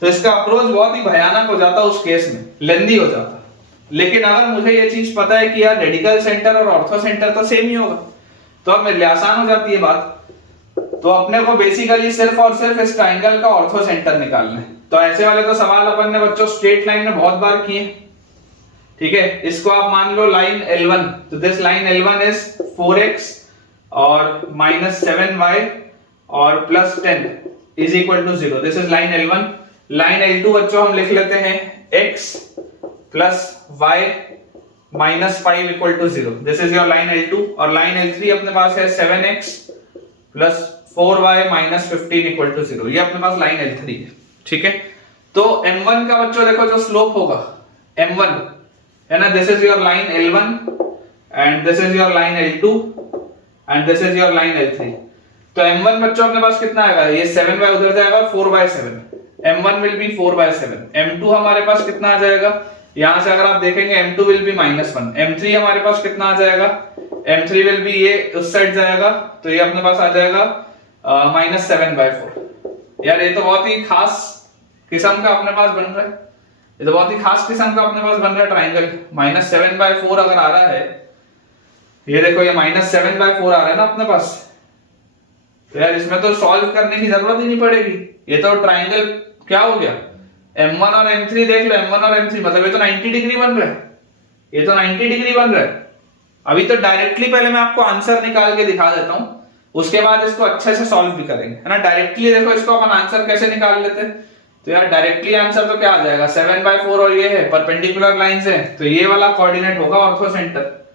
तो इसका अप्रोच बहुत ही भयानक हो जाता, उस केस में लेंदी हो जाता। लेकिन अगर मुझे ये चीज पता है कि यार रेडिकल सेंटर और ऑर्थो सेंटर तो सेम ही होगा, तो अब मेरे लिए आसान हो जाती है बात। तो अपने को बेसिकली सिर्फ और सिर्फ इस ट्राइंगल का ऑर्थो सेंटर निकालना है। तो ऐसे वाले तो सवाल अपन ने बच्चों स्ट्रेट लाइन में बहुत बार किए, ठीक है। इसको आप मान लो लाइन L1, तो this line L1 is 4x और माइनस 7y और plus 10 is equal to 0, this is line L1। Line L2 बच्चों हम लिख लेते हैं x plus y minus 5 equal to 0, this is your line L2। और लाइन L3 अपने पास है 7x plus 4y minus 15 equal to 0, ये अपने पास लाइन L3 है, ठीक है। तो M1 का बच्चों देखो जो स्लोप होगा M1 है ना, this is your line L1 and this is your line L2 and this is your line L3। तो M1 बच्चों अपने पास कितना आएगा, ये 7y उधर जाएगा 4/7, M1 विल बी 4/7। M2 हमारे पास कितना आ जाएगा, यहां से अगर आप देखेंगे M2 विल बी -1। M3 हमारे पास कितना आ जाएगा, M3 विल बी ये उस साइड जाएगा, तो ये अपने पास आ जाएगा -7/4। यार ये तो बहुत ही खास किस्म का अपने पास बन रहा है, ये तो बहुत ही खास किस्म का अपने पास बन रहा है ट्राइंगल। -7/4 अगर आ रहा है, ये देखो ये -7/4 आ रहा है ना अपने पास, तो यार इसमें तो सॉल्व करने की जरूरत ही नहीं पड़ेगी, ये तो ट्राइंगल क्या हो गया, M1 और M3 देख लो, M1 और M3 मतलब ये तो 90 डिग्री बन रहा है, ये तो 90 डिग्री बन रहा है। अभी तो डायरेक्टली पहले मैं आपको आंसर निकाल के दिखा देता हूं, उसके बाद इसको अच्छे से सॉल्व भी करेंगे, है ना। डायरेक्टली देखो इसको अपन आंसर कैसे निकाल लेते हैं, तो यार डायरेक्टली आंसर तो क्या आ जाएगा 7/4 और ये है परपेंडिकुलर लाइंस है, तो ये वाला कोऑर्डिनेट होगा ऑर्थो सेंटर,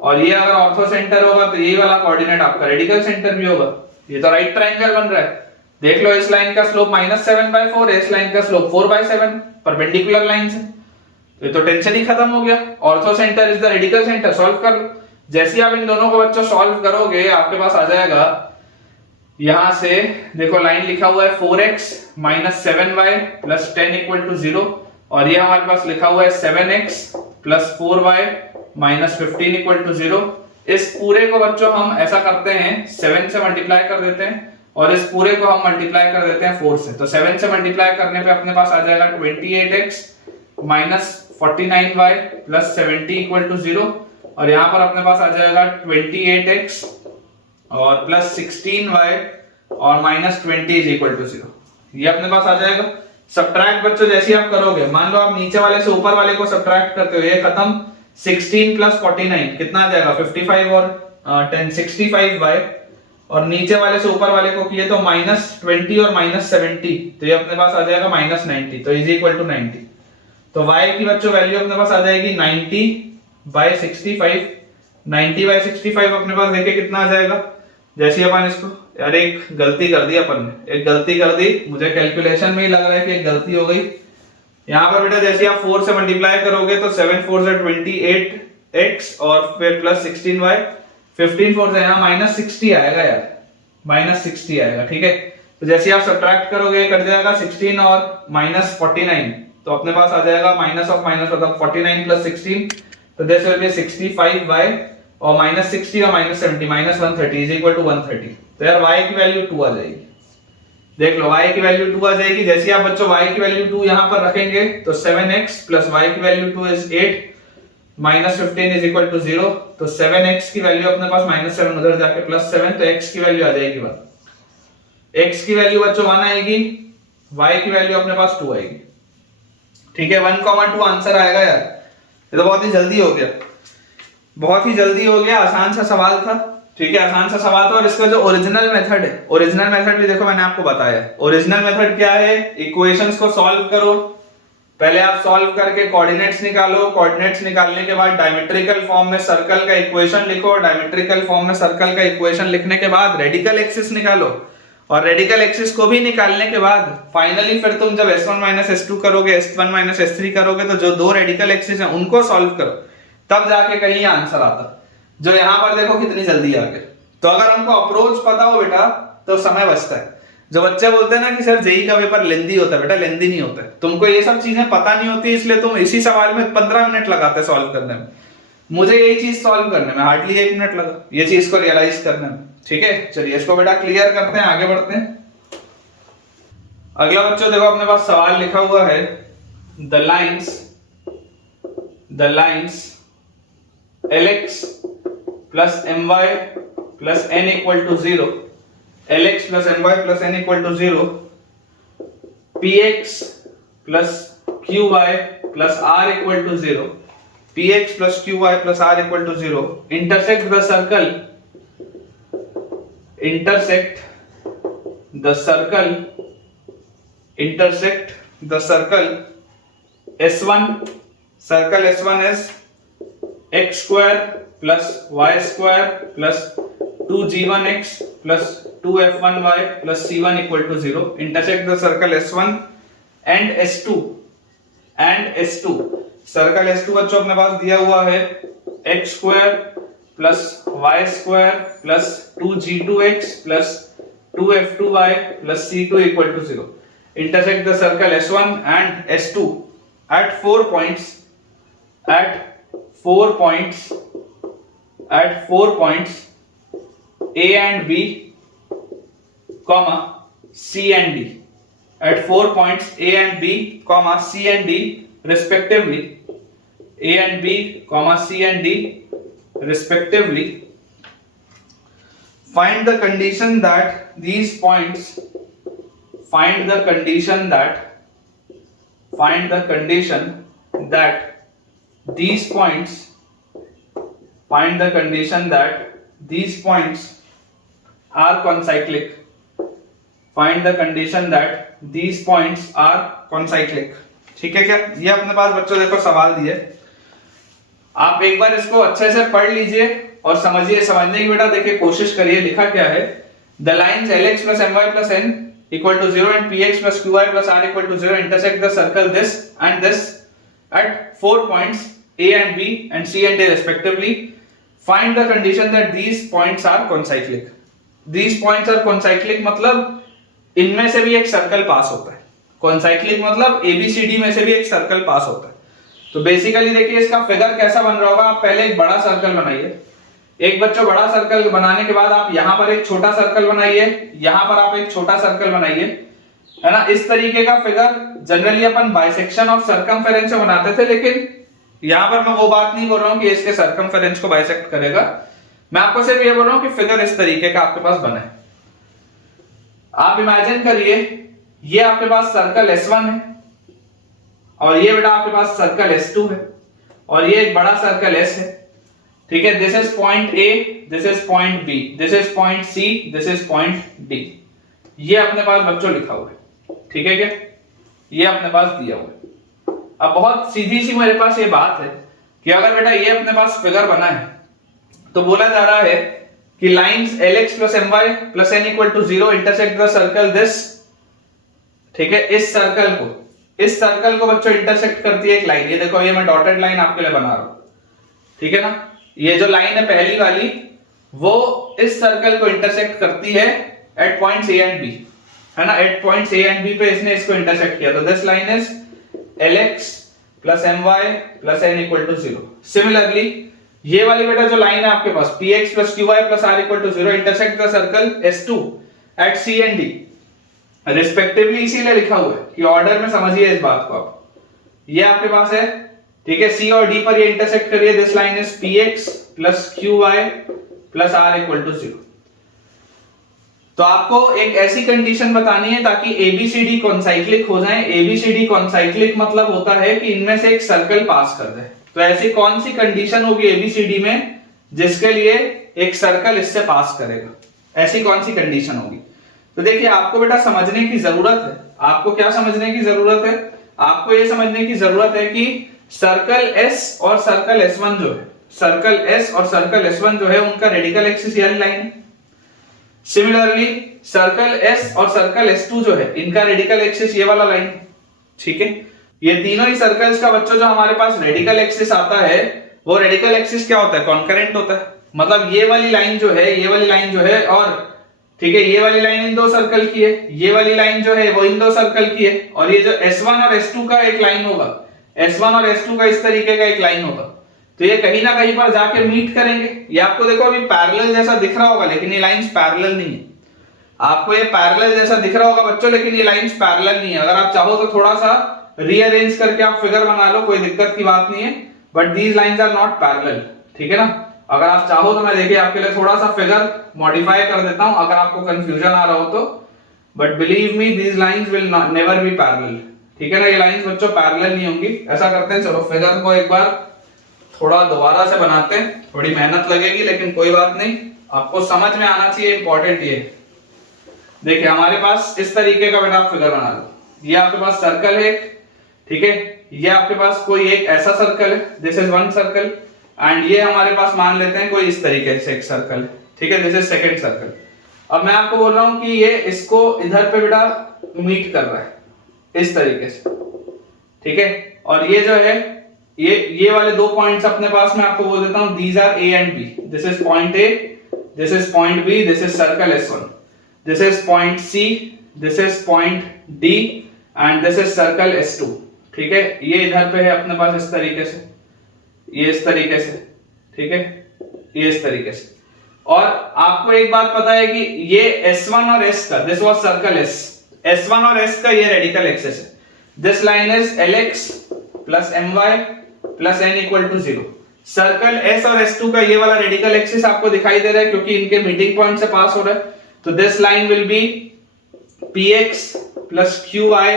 और ये अगर ऑर्थो सेंटर होगा तो ये वाला कोऑर्डिनेट आपका रेडिकल सेंटर भी होगा। ये तो राइट ट्रायंगल बन रहा है। देख लो इस लाइन का स्लोप -7/4 है, इस लाइन का स्लोप 4/7, परपेंडिकुलर लाइंस है, तो ये तो टेंशन ही खत्म हो गया। Ortho centre is the radical centre, solve कर लो। जैसे ही आप इन दोनों को बच्चों सॉल्व करोगे आपके पास आ जाएगा, यहां से देखो लाइन लिखा हुआ है 4x - 7y + 10 = 0, और ये हमारे पास लिखा हुआ है 7x + 4y - 15 = 0। इस पूरे को बच्चों हम ऐसा करते हैं 7 से मल्टीप्लाई कर देते हैं, और इस पूरे को हम मल्टीप्लाई कर देते हैं 4 से, तो 7 से मल्टीप्लाई करने पे अपने पास आ जाएगा 28x - 49y + 70 = 0, और यहाँ पर अपने पास आ जाएगा 28x और +16y और -20 = 0। ये अपने पास आ जाएगा। सब्ट्रैक्ट बच्चों जैसे ही आप करोगे, मान लो आप नीचे वाले से ऊपर वाले को सब्ट्रैक्ट करते हो, ये खत्म, 16 + 49 कितना आ जाएगा 55 और 10 65y, और नीचे वाले से ऊपर वाले को किए तो -20 और -70, तो ये अपने पास आ जाएगा -90, तो = 90। तो y की बच्चों वैल्यू अपने पास आ जाएगी 90/65। 90/65 अपने पास देखिए कितना आ जाएगा। जैसे अपन इसको, यार एक गलती कर दी अपन ने, एक गलती कर दी, मुझे कैलकुलेशन में ही लग रहा है कि एक गलती हो गई। यहाँ पर बेटा जैसे आप 4 से मल्टीप्लाई करोगे तो 7 4 से 28x और फिर +16y, 15 4 से यहाँ -60 आएगा यार, -60 आएगा, ठीक है। तो जैसे आप सब्ट्रैक्ट करोगे कट जाएगा 16 और -49, तो अपने पास आ जाएगा माइनस ऑफ माइनस मतलब 49 + 16, तो दिस विल बी 65y और -60 और -70 -130 = 130। तो यार y की वैल्यू 2 आ जाएगी। देख लो y की वैल्यू 2 आ जाएगी। जैसे आप बच्चों y की वैल्यू 2 यहां पर रखेंगे तो 7x + y की वैल्यू 2 इज 8 -15 = 0, तो 7x की वैल्यू अपने पास -7 उधर जाके +7, तो x की वैल्यू आ जाएगी 1। x की वैल्यू बच्चों 1 आएगी, y की वैल्यू अपने पास 2 आएगी, ठीक है। 1,2 आंसर आएगा यार। ये तो बहुत ही जल्दी हो गया, बहुत ही जल्दी हो गया, आसान सा सवाल था, ठीक है, आसान सा सवाल था। और इसका जो ओरिजिनल मेथड है, ओरिजिनल मेथड भी देखो मैंने आपको बताया। ओरिजिनल मेथड क्या है, इक्वेशंस को सॉल्व करो, पहले आप सॉल्व करके कोऑर्डिनेट्स निकालो, कोऑर्डिनेट्स निकालने के बाद डायमेट्रिकल फॉर्म में सर्कल का इक्वेशन लिखो, डायमेट्रिकल फॉर्म में सर्कल का इक्वेशन लिखने के बाद रेडिकल एक्सिस निकालो, और रेडिकल एक्सिस को भी निकालने के बाद फाइनली फिर तुम जब s1 - s2 करोगे, s1 - s3 करोगे, तो जो दो रेडिकल एक्सिस हैं उनको सॉल्व करो, तब जाके कहीं आंसर आता। जो यहाँ पर देखो कितनी जल्दी आ गए। तो अगर हमको अप्रोच पता हो बेटा तो समय बचता है। जो बच्चे बोलते हैं ना कि सर जेई का पेपर लेंदी होता है, बेटा लेंदी नहीं होता है। तुमको ये सब चीजें पता नहीं होती, इसलिए तुम इसी सवाल में 15 मिनट लगाते सॉल्व करने में। मुझे यही चीज सॉल्व करने में हार्डली 1 मिनट लगा, ये चीज को रियलाइज करने में, ठीक है। चलिए इसको बेटा क्लियर करते हैं, आगे बढ़ते हैं। अगला बच्चों देखो अपने पास सवाल लिखा हुआ है, the lines lx + my + n = 0, lx + my + n = 0, px + qy + r = 0, px + qy + r = 0 intersect the circle S1. Circle S1 is x² + y² + 2g1x + 2f1y + c1 = 0. Intersect the circle S1 and S2. Circle S2 बच्चों अपने पास दिया हुआ है x² + y² + 2g2x + 2f2y + c2 = 0. Intersect the circle S1 and S2 at 4 points A and B, C and D. At 4 points A and B, C and D respectively. A and B, C and D respectively. Find the condition that these points find the condition that these points are concyclic. Find the condition that these points are concyclic. ठीक है क्या? ये अपने पास बच्चों देखो सवाल दिए, आप एक बार इसको अच्छे से पढ़ लीजिए और समझिए। समझने की बेटा देखिए कोशिश करिए। लिखा क्या है? The lines Lx plus My plus n equal to 0 and Px plus Qy plus R equal to 0 intersect the circle this and this at 4 points A and B and C and D respectively. Find the condition that these points are concyclic. These points are concyclic मतलब इनमें से भी एक circle पास होता है। Concyclic मतलब ABCD में से भी एक सर्कल पास होता है। तो बेसिकली देखिए इसका फिगर कैसा बन रहा होगा। आप पहले एक बड़ा सर्कल बनाइए। एक बच्चों बड़ा सर्कल बनाने के बाद आप यहां पर एक छोटा सर्कल बनाइए, यहां पर आप एक छोटा सर्कल बनाइए, है ना। इस तरीके का figure generally upon bisection of circumference से बनाते थे, लेकिन यहां पर मैं वो बात नहीं बोल रहा हूं कि इसके सर्कमफेरेंस को बाइसेक्ट करेगा। मैं आपको सिर्फ ये बोल रहा हूं कि फिगर इस तरीके का आपके पास बना है। आप इमेजिन करिए ये आपके पास सर्कल S1 है और ये बेटा आपके पास सर्कल S2 है और ये एक बड़ा सर्कल S है। ठीक है, this is point A, this is point B, this is point C, this is point D। ये अपने पास बच्चों लिखा हुआ है। ठीक है क्या? ये अपने पास दिया हुआ है। अब बहुत सीधी सी मेरे पास ये बात है कि अगर बेटा ये अपने पास फिगर बना है तो बोला जा रहा है कि lines Lx plus My plus n equal to 0 intersect the circle this। ठीक है, इस सर्कल को बच्चों इंटरसेक्ट करती है एक लाइन। ये देखो, ये मैं डॉटेड लाइन आपके लिए बना रहा हूं। ठीक है ना, ये जो लाइन है पहली वाली वो इस सर्कल को इंटरसेक्ट करती है at points A and B, है ना। At points A and B पे इसने इसको इंटरसेक्ट किया। तो this line is Lx plus My plus n equal to 0। Similarly ये वाली बेटा जो लाइन है आपके पास Px plus Qy plus R equal to 0 intersect the circle S2 at C and D respectively. इसीलिए लिखा हुआ है कि ऑर्डर में समझिए इस बात को आप। ये आपके पास है, ठीक है, C और D पर ये इंटरसेक्ट करिए। This line is Px plus Qy plus R equal to 0। तो आपको एक ऐसी कंडीशन बतानी है ताकि ABCD कॉन्साइक्लिक हो जाए। ABCD कॉन्साइक्लिक मतलब होता है कि इनमें से एक सर्कल पास कर दे। तो ऐसी कौन सी कंडीशन होगी ABCD में जिसके लिए एक सर्कल इससे पास करेगा? ऐसी कौन सी कंडीशन होगी? तो देखिए आपको बेटा समझने की जरूरत है। आपको क्या समझने की जरूरत है? आपको ये समझने की जरूरत है कि सर्कल S और सर्कल S1 जो है, सर्कल S और सर्कल S1 जो है उनका रेडिकल एक्सिस ये लाइन है। सिमिलरली सर्कल S और सर्कल S2 जो है इनका रेडिकल एक्सिस ये वाला लाइन है। ठीक है, ये तीनों ही सर्कल्स का बच्चों जो हमारे पास रेडिकल एक्सिस आता है वो रेडिकल एक्सिस क्या होता है? कॉन्करेंट होता है। मतलब ये वाली लाइन जो है, ये वाली लाइन जो है, और ठीक है ये वाली लाइन इन दो सर्कल की है, ये वाली लाइन जो है वो इन दो सर्कल की है, और ये जो S1 और S2 का एक लाइन होगा, S1 और S2 का इस तरीके का एक लाइन होगा, तो ये कहीं ना कहीं पर जाके मीट करेंगे। ये आपको देखो अभी पैरेलल जैसा दिख रहा होगा लेकिन ये लाइंस पैरेलल नहीं है। आपको ये पैरेलल जैसा दिख रहा होगा बच्चों लेकिन ये लाइंस पैरेलल नहीं है। अगर आप चाहो तो थोड़ा सा रीअरेंज करके आप फिगर बना लो, कोई दिक्कत की बात नहीं है, but these lines are not parallel. ठीक है ना, अगर आप चाहो तो मैं देखिए आपके लिए थोड़ा सा फिगर मॉडिफाई कर देता हूं अगर आपको कंफ्यूजन आ रहा हो तो, but believe me these lines will never be parallel. ठीक है ना, ये लाइंस बच्चों पैरेलल नहीं होंगी। ऐसा करते हैं, चलो फिगर को एक बार थोड़ा दोबारा से बनाते हैं। थोड़ी मेहनत लगेगी लेकिन कोई बात नहीं, आपको समझ में आना चाहिए। इंपॉर्टेंट ये देखिए हमारे पास इस तरीके का बेटा फिगर बना लो। ये आपके पास सर्कल है, ठीक है, ये आपके पास कोई एक ऐसा सर्कल है, this is one circle, and ये हमारे पास मान लेते हैं कोई इस तरीके से एक सर्कल है। ठीक है, दिस इज सेकंड सर्कल। अब मैं आपको बोल रहा हूं कि ये इसको इधर पे बेटा मीट कर रहा है इस तरीके से। ठीक है, और ये जो है ये वाले दो पॉइंट्स अपने पास मैं आपको बोल देता हूं, these are A and B। This is point A, this is point B, this is circle S1, this is point C, this is point D and this is circle S2। ठीक है, ये इधर पे है अपने पास इस तरीके से, ये इस तरीके से, ठीक है, ये इस तरीके से। और आपको एक बात पता है कि ये S1 और S का, this was circle S, S1 और S का ये रेडिकल एक्सिस है। This line is Lx plus My plus n equal to 0। Circle S और S2 का ये वाला रेडिकल एक्सिस आपको दिखाई दे रहा है क्योंकि इनके मीटिंग पॉइंट से पास हो रहा है। तो this line will be Px plus Qy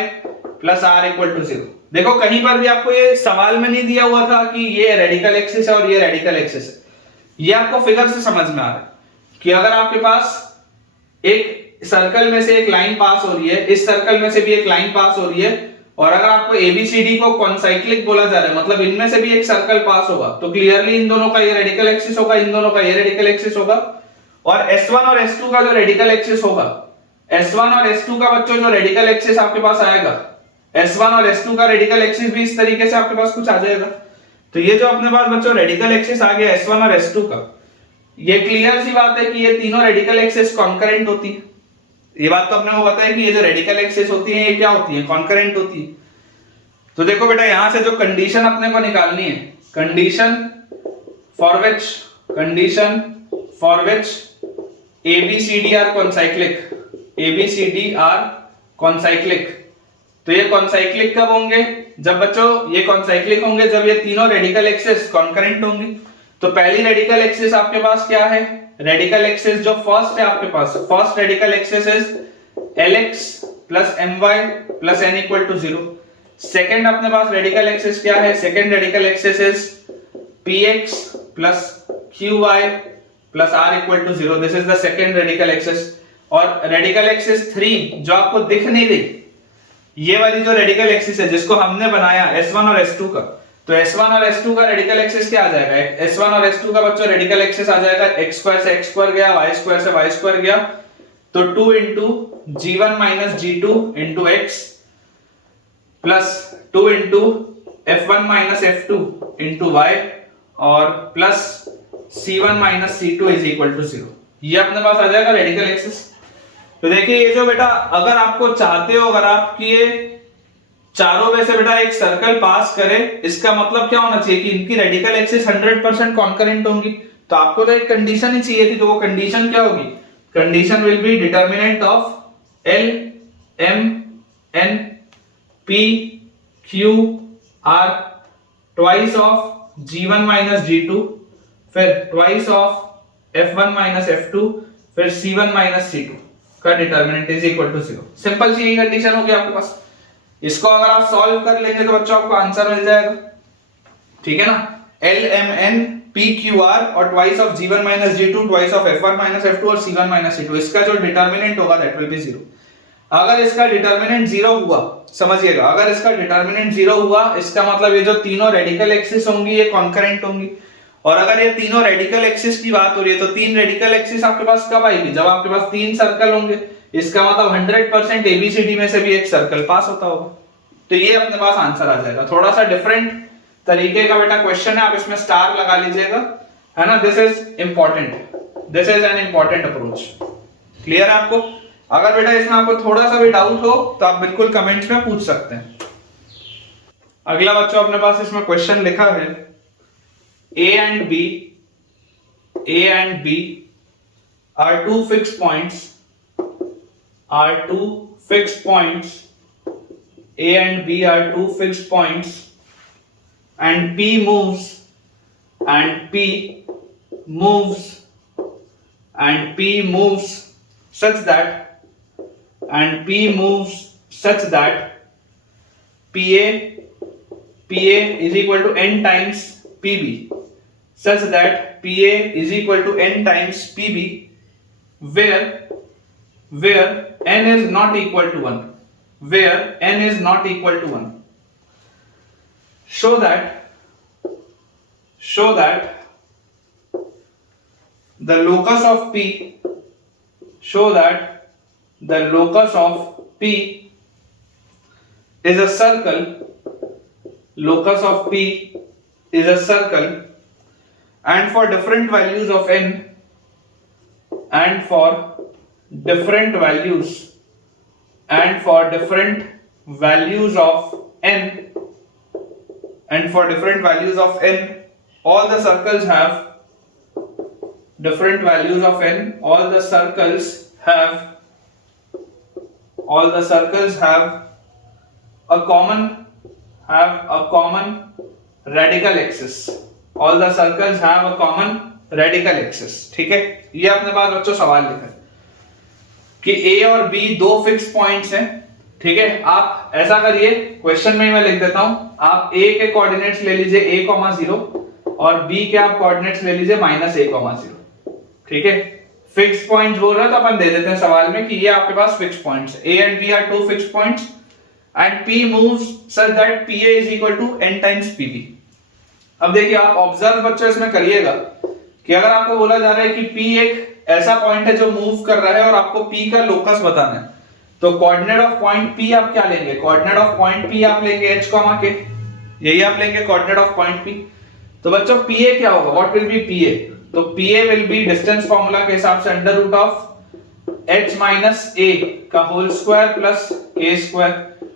plus R equal to 0। देखो कहीं पर भी आपको ये सवाल में नहीं दिया हुआ था कि ये रेडिकल एक्सिस है और ये रेडिकल एक्सिस है, ये आपको फिगर से समझ में आ रहा है कि अगर आपके पास एक सर्कल में से एक लाइन पास हो रही है, इस सर्कल में से भी एक लाइन पास हो रही है, और अगर आपको एबीसीडी को कॉन्साइक्लिक बोला जा रहा है, मतलब इनमें से भी एक सर्कल पास होगा, तो क्लियरली इन दोनों का ये रेडिकल एक्सिस होगा, इन दोनों का ये रेडिकल एक्सिस होगा। और S1 और S2 का जो रेडिकल एक्सिस होगा, S1 और S2 का बच्चों जो रेडिकल एक्सिस आपके पास आएगा, S1 और S2 का रेडिकल एक्सिस भी इस तरीके से आपके पास कुछ आ जाएगा। तो ये जो अपने पास बच्चों रेडिकल एक्सिस आ गया S1 और S2 का, ये क्लियर सी बात है कि ये तीनों रेडिकल एक्सिस कॉन्करेंट होती है। ये बात तो अपने को पता है कि ये जो रेडिकल एक्सिस होती है ये क्या होती है, कॉन्करेंट होती है। तो देखो बेटा यहां से जो कंडीशन अपने को निकालनी है, condition for which ABCD are concyclic, तो ये कॉन्साइक्लिक कब होंगे, जब बच्चों ये कॉन्साइक्लिक होंगे जब ये तीनों रेडिकल एक्सिस कॉन्करेंट होंगी। तो पहली रेडिकल एक्सिस आपके पास क्या है, रेडिकल एक्सिस जो फर्स्ट है आपके पास, first radical axis is LX plus MY plus N equal to 0। Second अपने पास रेडिकल एक्सिस क्या है, second radical axis is PX plus QY plus R equal to 0। This is the second radical axis. और radical axis 3 जो आपको दिख नहीं रही, ये वाली जो रेडिकल एक्सिस है जिसको हमने बनाया S1 और S2 का, तो S1 और S2 का रेडिकल एक्सिस क्या आ जाएगा, S1 और S2 का बच्चों रेडिकल एक्सिस आ जाएगा x स्क्वायर से x स्क्वायर गया, y स्क्वायर से y स्क्वायर गया, तो 2 into g1 minus g2 into x plus 2 into f1 minus f2 into y और plus c1 minus c2 is equal to 0। ये अपने पास आ जाएगा रेडिकल एक्सिस। तो देखिए ये जो बेटा अगर आपको चाहते हो, अगर आपकी ये चारों में से बेटा एक सर्कल पास करे, इसका मतलब क्या होना चाहिए कि इनकी रेडिकल एक्सिस 100% कॉन्करेंट होंगी। तो आपको तो एक कंडीशन ही चाहिए थी, तो वो कंडीशन क्या होगी, condition will be determinant of L M N P Q R twice of G1 minus G2, फिर twice of F1 minus F2, फिर C1 माइनस C2 का determinant is equal to 0। Simple सी यही कंडीशन होगी आपके पास। इसको अगर आप सॉल्व कर लेंगे तो बच्चों आपको आंसर मिल जाएगा, ठीक है ना। L M N P Q R और twice of G1 minus G2, twice of F1 minus F2 और C1 माइनस C2, इसका जो डिटर्मिनेंट होगा दैट विल बी 0। अगर इसका डिटर्मिनेंट 0 हुआ, समझिएगा, अगर इसका डिटर्मिनेंट 0 हुआ, इसका मतलब ये जो तीनों रेडिकल एक्सिस होंगी ये कॉन्करेंट होंगी। और अगर ये तीनों रेडिकल एक्सिस की बात हो रही है, तो तीन रेडिकल एक्सिस आपके पास कब आएगी, जब आपके पास तीन सर्कल होंगे। इसका मतलब 100% ABCD में से भी एक सर्कल पास होता होगा। तो ये अपने पास आंसर आ जाएगा। थोड़ा सा डिफरेंट तरीके का बेटा क्वेश्चन है, आप इसमें स्टार लगा लीजिएगा, है ना। This is important, this is an important approach. Clear है आपको। अगर बेटा इसमें आपको थोड़ा सा भी डाउट हो तो आप बिल्कुल कमेंट्स में पूछ सकते हैं। अगला बच्चों अपने पास इसमें क्वेश्चन लिखा है, A and B are two fixed points, A and B are two fixed points, and P moves such that PA is equal to n times PB, such that PA is equal to n times PB, where n is not equal to 1, show that the locus of P is a circle, and for different values of n, and for different values of n, all the circles have different values of n, all the circles have a common radical axis, all the circles have a common radical axis। ठीक है, ये अपने पास बच्चों सवाल लिखा है कि A और B दो फिक्स पॉइंट्स हैं, ठीक है, आप ऐसा करिए, क्वेश्चन में ही मैं लिख देता हूं, आप a के कोऑर्डिनेट्स ले लीजिए a,0 और b के आप कोऑर्डिनेट्स ले लीजिए -a,0। ठीक है, फिक्स पॉइंट्स बोल रहा है तो अपन दे देते हैं सवाल में कि ये आपके पास fix points, a and b are two fix points and p moves such that pa is equal to n times pb। अब देखिए, आप ऑब्जर्व बच्चों इसमें करिएगा कि अगर आपको बोला जा रहा है कि p एक ऐसा पॉइंट है जो मूव कर रहा है और आपको p का लोकस बताना है, तो कोऑर्डिनेट ऑफ पॉइंट p आप क्या लेंगे, कोऑर्डिनेट ऑफ पॉइंट p आप लेंगे h, k, यही आप लेंगे कोऑर्डिनेट ऑफ पॉइंट p। तो बच्चों pa क्या होगा, व्हाट विल बी pa, तो pa will be distance formula के हिसाब से under root of h minus a का whole square plus k square,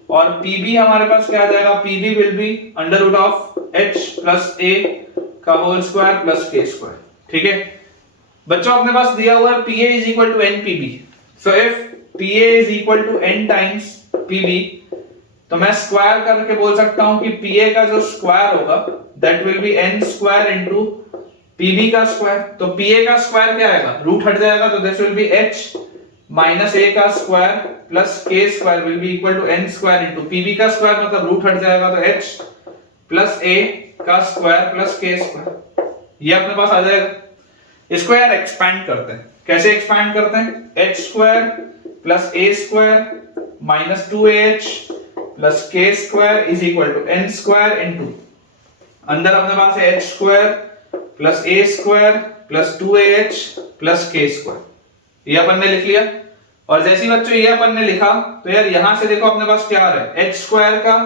और pb हमारे पास क्या आ जाएगा, pb will be under root of h plus a का whole square plus k square. ठीक है बच्चों, अपने पास दिया हुआ है pa is equal to n pb, so if pa is equal to n times pb, तो मैं स्क्वायर करके बोल सकता हूं कि pa का जो स्क्वायर होगा that will be n square into pb का स्क्वायर। तो pa का स्क्वायर क्या आएगा, रूट हट जाएगा, तो this will be h minus a का square plus k square will be equal to n square into pb का स्क्वायर, मतलब रूट हट जाएगा तो h प्लस a का स्क्वायर प्लस k स्क्वायर, ये अपने पास आ जाएगा। इसको यार एक्सपैंड करते हैं, कैसे एक्सपैंड करते हैं, h square plus a square minus 2ah plus k square is equal to n square into, अंदर अपने पास है h square plus a square plus 2ah plus k square, ये अपन ने लिख लिया। और जैसे ही बच्चों ये अपन ने लिखा, तो यार यहां से देखो अपने पास क्या आ रहा है, h स्क्वायर का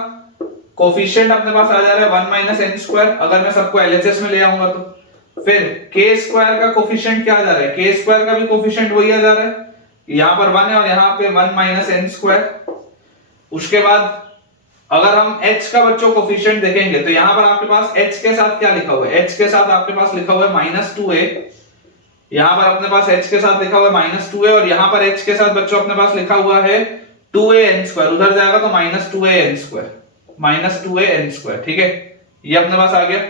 कोफिशिएंट अपने पास आ जा रहा है 1 माइनस n स्क्वायर, अगर मैं सबको LHS में ले आऊंगा तो। फिर k स्क्वायर का कोफिशिएंट क्या आ जा रहा है, k स्क्वायर का भी कोफिशिएंट वही आ जा रहा है, यहां पर 1 है और यहां पे 1 माइनस n स्क्वायर। उसके बाद अगर हम h का बच्चों कोफिशिएंट देखेंगे, तो यहां पर आपके पास h के साथ क्या लिखा हुआ है, h के साथ आपके पास लिखा हुआ है माइनस 2a, यहां पर अपने पास h के साथ लिखा हुआ है माइनस 2a, और यहां पर h के साथ बच्चों अपने पास लिखा हुआ है 2an स्क्वायर, उधर जाएगा तो minus 2an square, minus 2an square. ठीक है, ये अपने पास आ गया।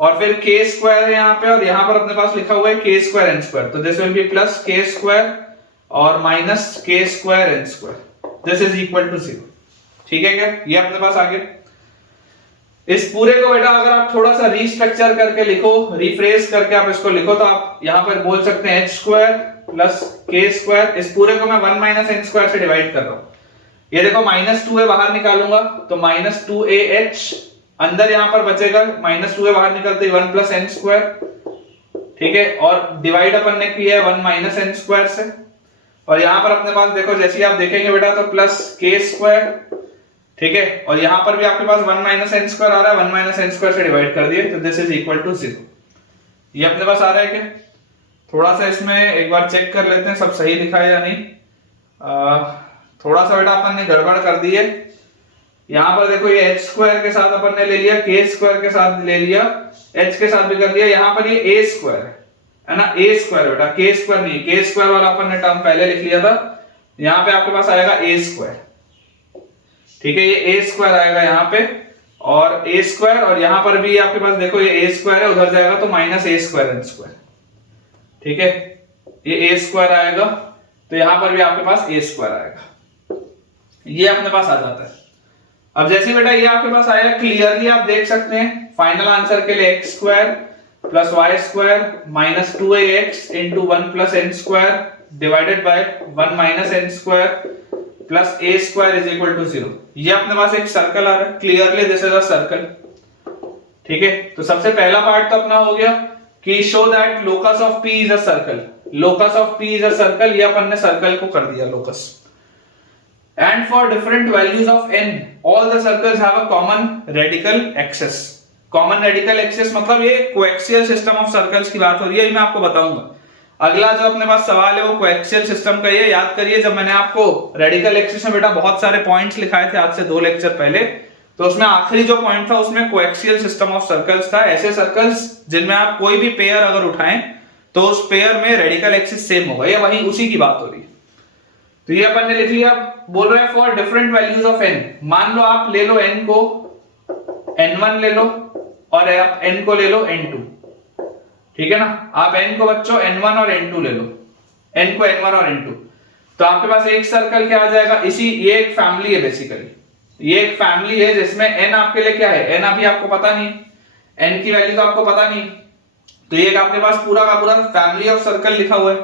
और फिर k स्क्वायर है यहाँ पे, और यहाँ पर अपने पास लिखा हुआ है k स्क्वायर n स्क्वायर, तो this will be plus k square और minus k square n square, this is equal to 0। ठीक है क्या, ये अपने पास आ गया। इस पूरे को बेटा अगर आप थोड़ा सा रीस्ट्रक्चर करके लिखो, रिफ्रेश करके आप इसको लिखो, तो आप यहाँ पर बोल सकते हैं h square plus k square, इस पूरे को मैं 1 माइनस n स्क्वायर से डिवाइड कर रहा हूँ। ये देखो माइनस 2a बाहर निकालूंगा तो माइनस 2ah, अंदर यहां पर बचेगा माइनस 2a बाहर निकलते ही 1 प्लस n स्क्वायर। ठीक है, और डिवाइड अपन ने किया है 1 माइनस n स्क्वायर से, और यहां पर अपने पास देखो जैसे ही आप देखेंगे बेटा तो प्लस k स्क्वायर। ठीक है, और यहां पर भी आपके पास 1 माइनस n स्क्वायर आ रहा है, 1 माइनस n स्क्वायर से डिवाइड कर दिए तो दिस इज इक्वल टू 0। ये अपने पास आ रहा है क्या, थोड़ा सा इसमें एक बार चेक कर लेते हैं सब सही लिखा है या नहीं। थोड़ा सा बेटा अपन ने गड़बड़ कर दी है, यहां पर देखो ये h स्क्वायर के साथ अपन ने ले लिया, k स्क्वायर के साथ ले लिया, h के साथ भी कर लिया, यहां पर ये a स्क्वायर है ना, a स्क्वायर बेटा, k स्क्वायर नहीं, k स्क्वायर वाला अपन ने टर्म पहले लिख लिया था, यहां पे आपके पास आएगा a स्क्वायर। ठीक है, ये a स्क्वायर आएगा यहाँ पे, और a स्क्वायर, और यहां पर भी आपके पास देखो ये a स्क्वायर है, उधर जाएगा तो minus a square n square. ठीक है, ये a स्क्वायर आएगा तो यहां पर भी आपके पास a स्क्वायर आएगा, ये अपने पास आ जाता है। अब जैसे बेटा ये आपके पास आया, क्लियरली आप देख सकते हैं फाइनल आंसर के लिए x square plus y square minus 2ax into 1 plus n square divided by 1 minus n square plus a square is equal to 0। ये अपने पास एक सर्कल आ रहा है, clearly this is a circle. ठीक है, तो सबसे पहला पार्ट तो अपना हो गया कि show that locus of p is a circle, locus of p is a circle, ये अपन ने सर्कल को कर दिया locus. And for different values of n, all the circles have a common radical axis. Common radical axis मतलब ये coaxial system of circles की बात हो रही है, ये मैं आपको बताऊंगा। अगला जो अपने पास सवाल है वो coaxial system का, ये याद करिए जब मैंने आपको radical axis में बेटा बहुत सारे पॉइंट्स लिखाए थे आज से 2 लेक्चर पहले, तो उसमें आखिरी जो पॉइंट था उसमें coaxial system of circles था, ऐसे सर्कल्स जिनमें आप कोई भी पेयर अगर उठाएं तो उस पेयर में रेडिकल एक्सिस सेम होगा, ये वही उसी की बात हो रही है। तो ये अपन ने लिख लिया, बोल रहा है for different values of n, मान लो आप ले लो n को n1 ले लो और आप n को ले लो n2। ठीक है ना, आप n को बच्चों n1 और n2 ले लो, n को n1 और n2। तो आपके पास एक सर्कल क्या आ जाएगा, इसी ये एक फैमिली है बेसिकली, ये एक फैमिली है जिसमें n आपके लिए क्या है, n अभी आपको पता नहीं है, n की वैल्यू तो आपको पता नहीं, तो ये आपके पास पूरा का पूरा फैमिली ऑफ सर्कल लिखा हुआ है।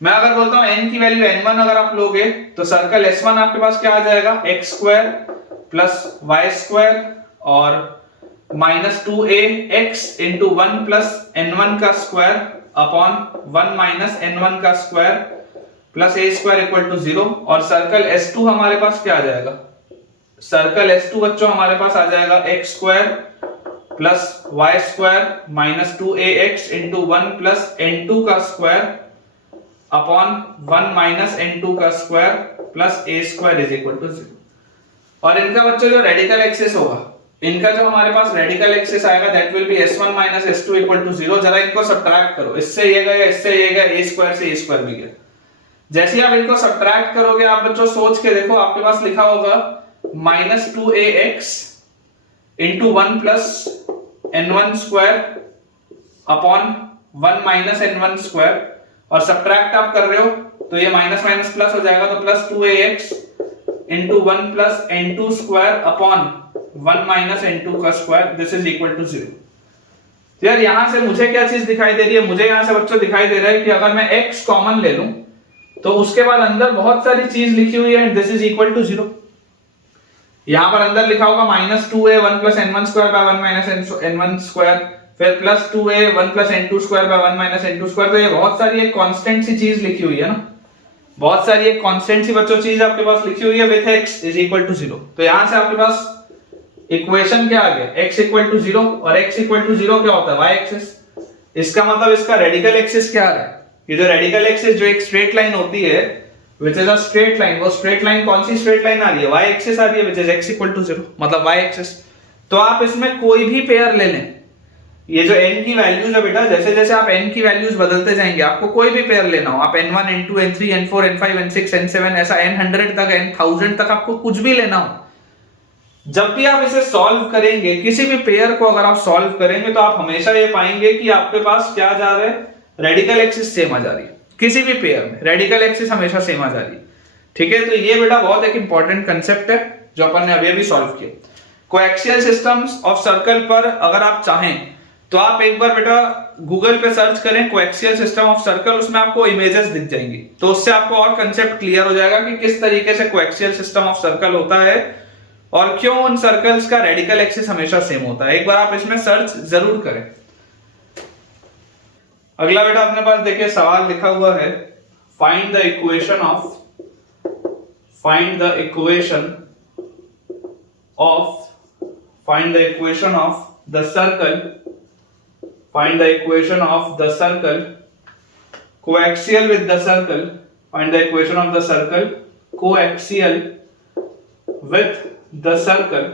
मैं अगर बोलता हूं n की वैल्यू n1 अगर आप लोगे तो सर्कल S1 आपके पास क्या आ जाएगा, x square plus y square और minus 2ax into 1 plus n1 का स्क्वायर अपॉन 1 माइनस n1 का square plus a square equal to 0। और सर्कल S2 हमारे पास क्या आ जाएगा, सर्कल S2 बच्चों हमारे पास आ जाएगा x square plus y square minus 2ax into 1 plus n2 का स्क्वायर अपॉन 1 माइनस n2 का square plus a square is equal to 0। और इनका बच्चों जो रेडिकल एक्सिस होगा, इनका जो हमारे पास रेडिकल एक्सिस आएगा that will be s1 minus s2 equal to 0। जरा इनको सब्ट्रैक्ट करो, इससे ये गया, इससे ये गया, a स्क्वायर से a स्क्वायर भी गया। जैसे ही आप इनको सब्ट्रैक्ट करोगे आप बच्चों सोच के देखो, आपके पास लिखा होगा minus 2ax into 1 plus n1 square upon 1 minus n1 square, और सब्ट्रैक्ट आप कर रहे हो तो ये माइनस माइनस प्लस हो जाएगा, तो plus 2ax into 1 plus n2 square upon 1 minus n2 का square, this is equal to 0। यार यहां से मुझे क्या चीज दिखाई दे रही है, मुझे यहां से बच्चों दिखाई दे रहा है कि अगर मैं x कॉमन ले लूं तो उसके बाद अंदर बहुत सारी चीज लिखी हुई है, दिस इज इक्वल टू 0। यहां पर अंदर लिखा होगा minus 2a 1 plus n1 square by 1 minus n1 square, फिर plus 2a 1 plus n2 square by 1 minus n2 square. तो ये बहुत सारी एक कांस्टेंट सी चीज लिखी हुई है ना, बहुत सारी एक कांस्टेंट सी बच्चों चीज आपके पास लिखी हुई है with x is equal to 0। तो यहां से आपके पास इक्वेशन क्या आ गया, x इक्वल टू 0, और x इक्वल टू 0 क्या होता है, y एक्सिस। इसका मतलब इसका रेडिकल एक्सिस क्या आ रहा है, ये जो रेडिकल एक्सिस जो एक स्ट्रेट लाइन होती है which is a straight line, वो स्ट्रेट लाइन कौन सी स्ट्रेट लाइन आ रही है, y एक्सिस आ रही है which is x equal to 0, मतलब y एक्सिस। तो आप इसमें कोई भी पेयर ले लें, ये जो n की वैल्यूज है बेटा, जैसे जैसे आप n की वैल्यूज बदलते जाएंगे, आपको कोई भी पेयर लेना हो, आप n1 n2 n3 n4 n5 n6 n7 ऐसा n100 तक n1000 तक आपको कुछ भी लेना हो, जब भी आप इसे सॉल्व करेंगे, किसी भी पेयर को अगर आप सॉल्व करेंगे तो आप हमेशा ये पाएंगे कि आपके पास क्या जा रहा है, रेडिकल एक्सिस सेम आ जा रही है। किसी भी पेयर में रेडिकल एक्सिस हमेशा सेम आ जा रही है, ठीक है। तो ये बेटा बहुत एक इंपॉर्टेंट कंसेप्ट है जो अपन ने अभी सॉल्व किया। कोएक्सियल सिस्टम्स ऑफ सर्कल पर अगर आप चाहें तो आप एक बार बेटा गूगल पे सर्च करें कोएक्सियल सिस्टम ऑफ सर्कल, उसमें आपको इमेजेस दिख जाएंगी, तो उससे आपको और कंसेप्ट क्लियर हो जाएगा कि किस तरीके से कोएक्सियल सिस्टम ऑफ सर्कल होता है और क्यों उन सर्कल्स का रेडिकल एक्सिस हमेशा सेम होता है। एक बार आप इसमें सर्च जरूर करें। अगला बेटा अपने पास देखिए सवाल लिखा हुआ है, find the equation of the circle coaxial with the circle, find the equation of the circle coaxial with the circle,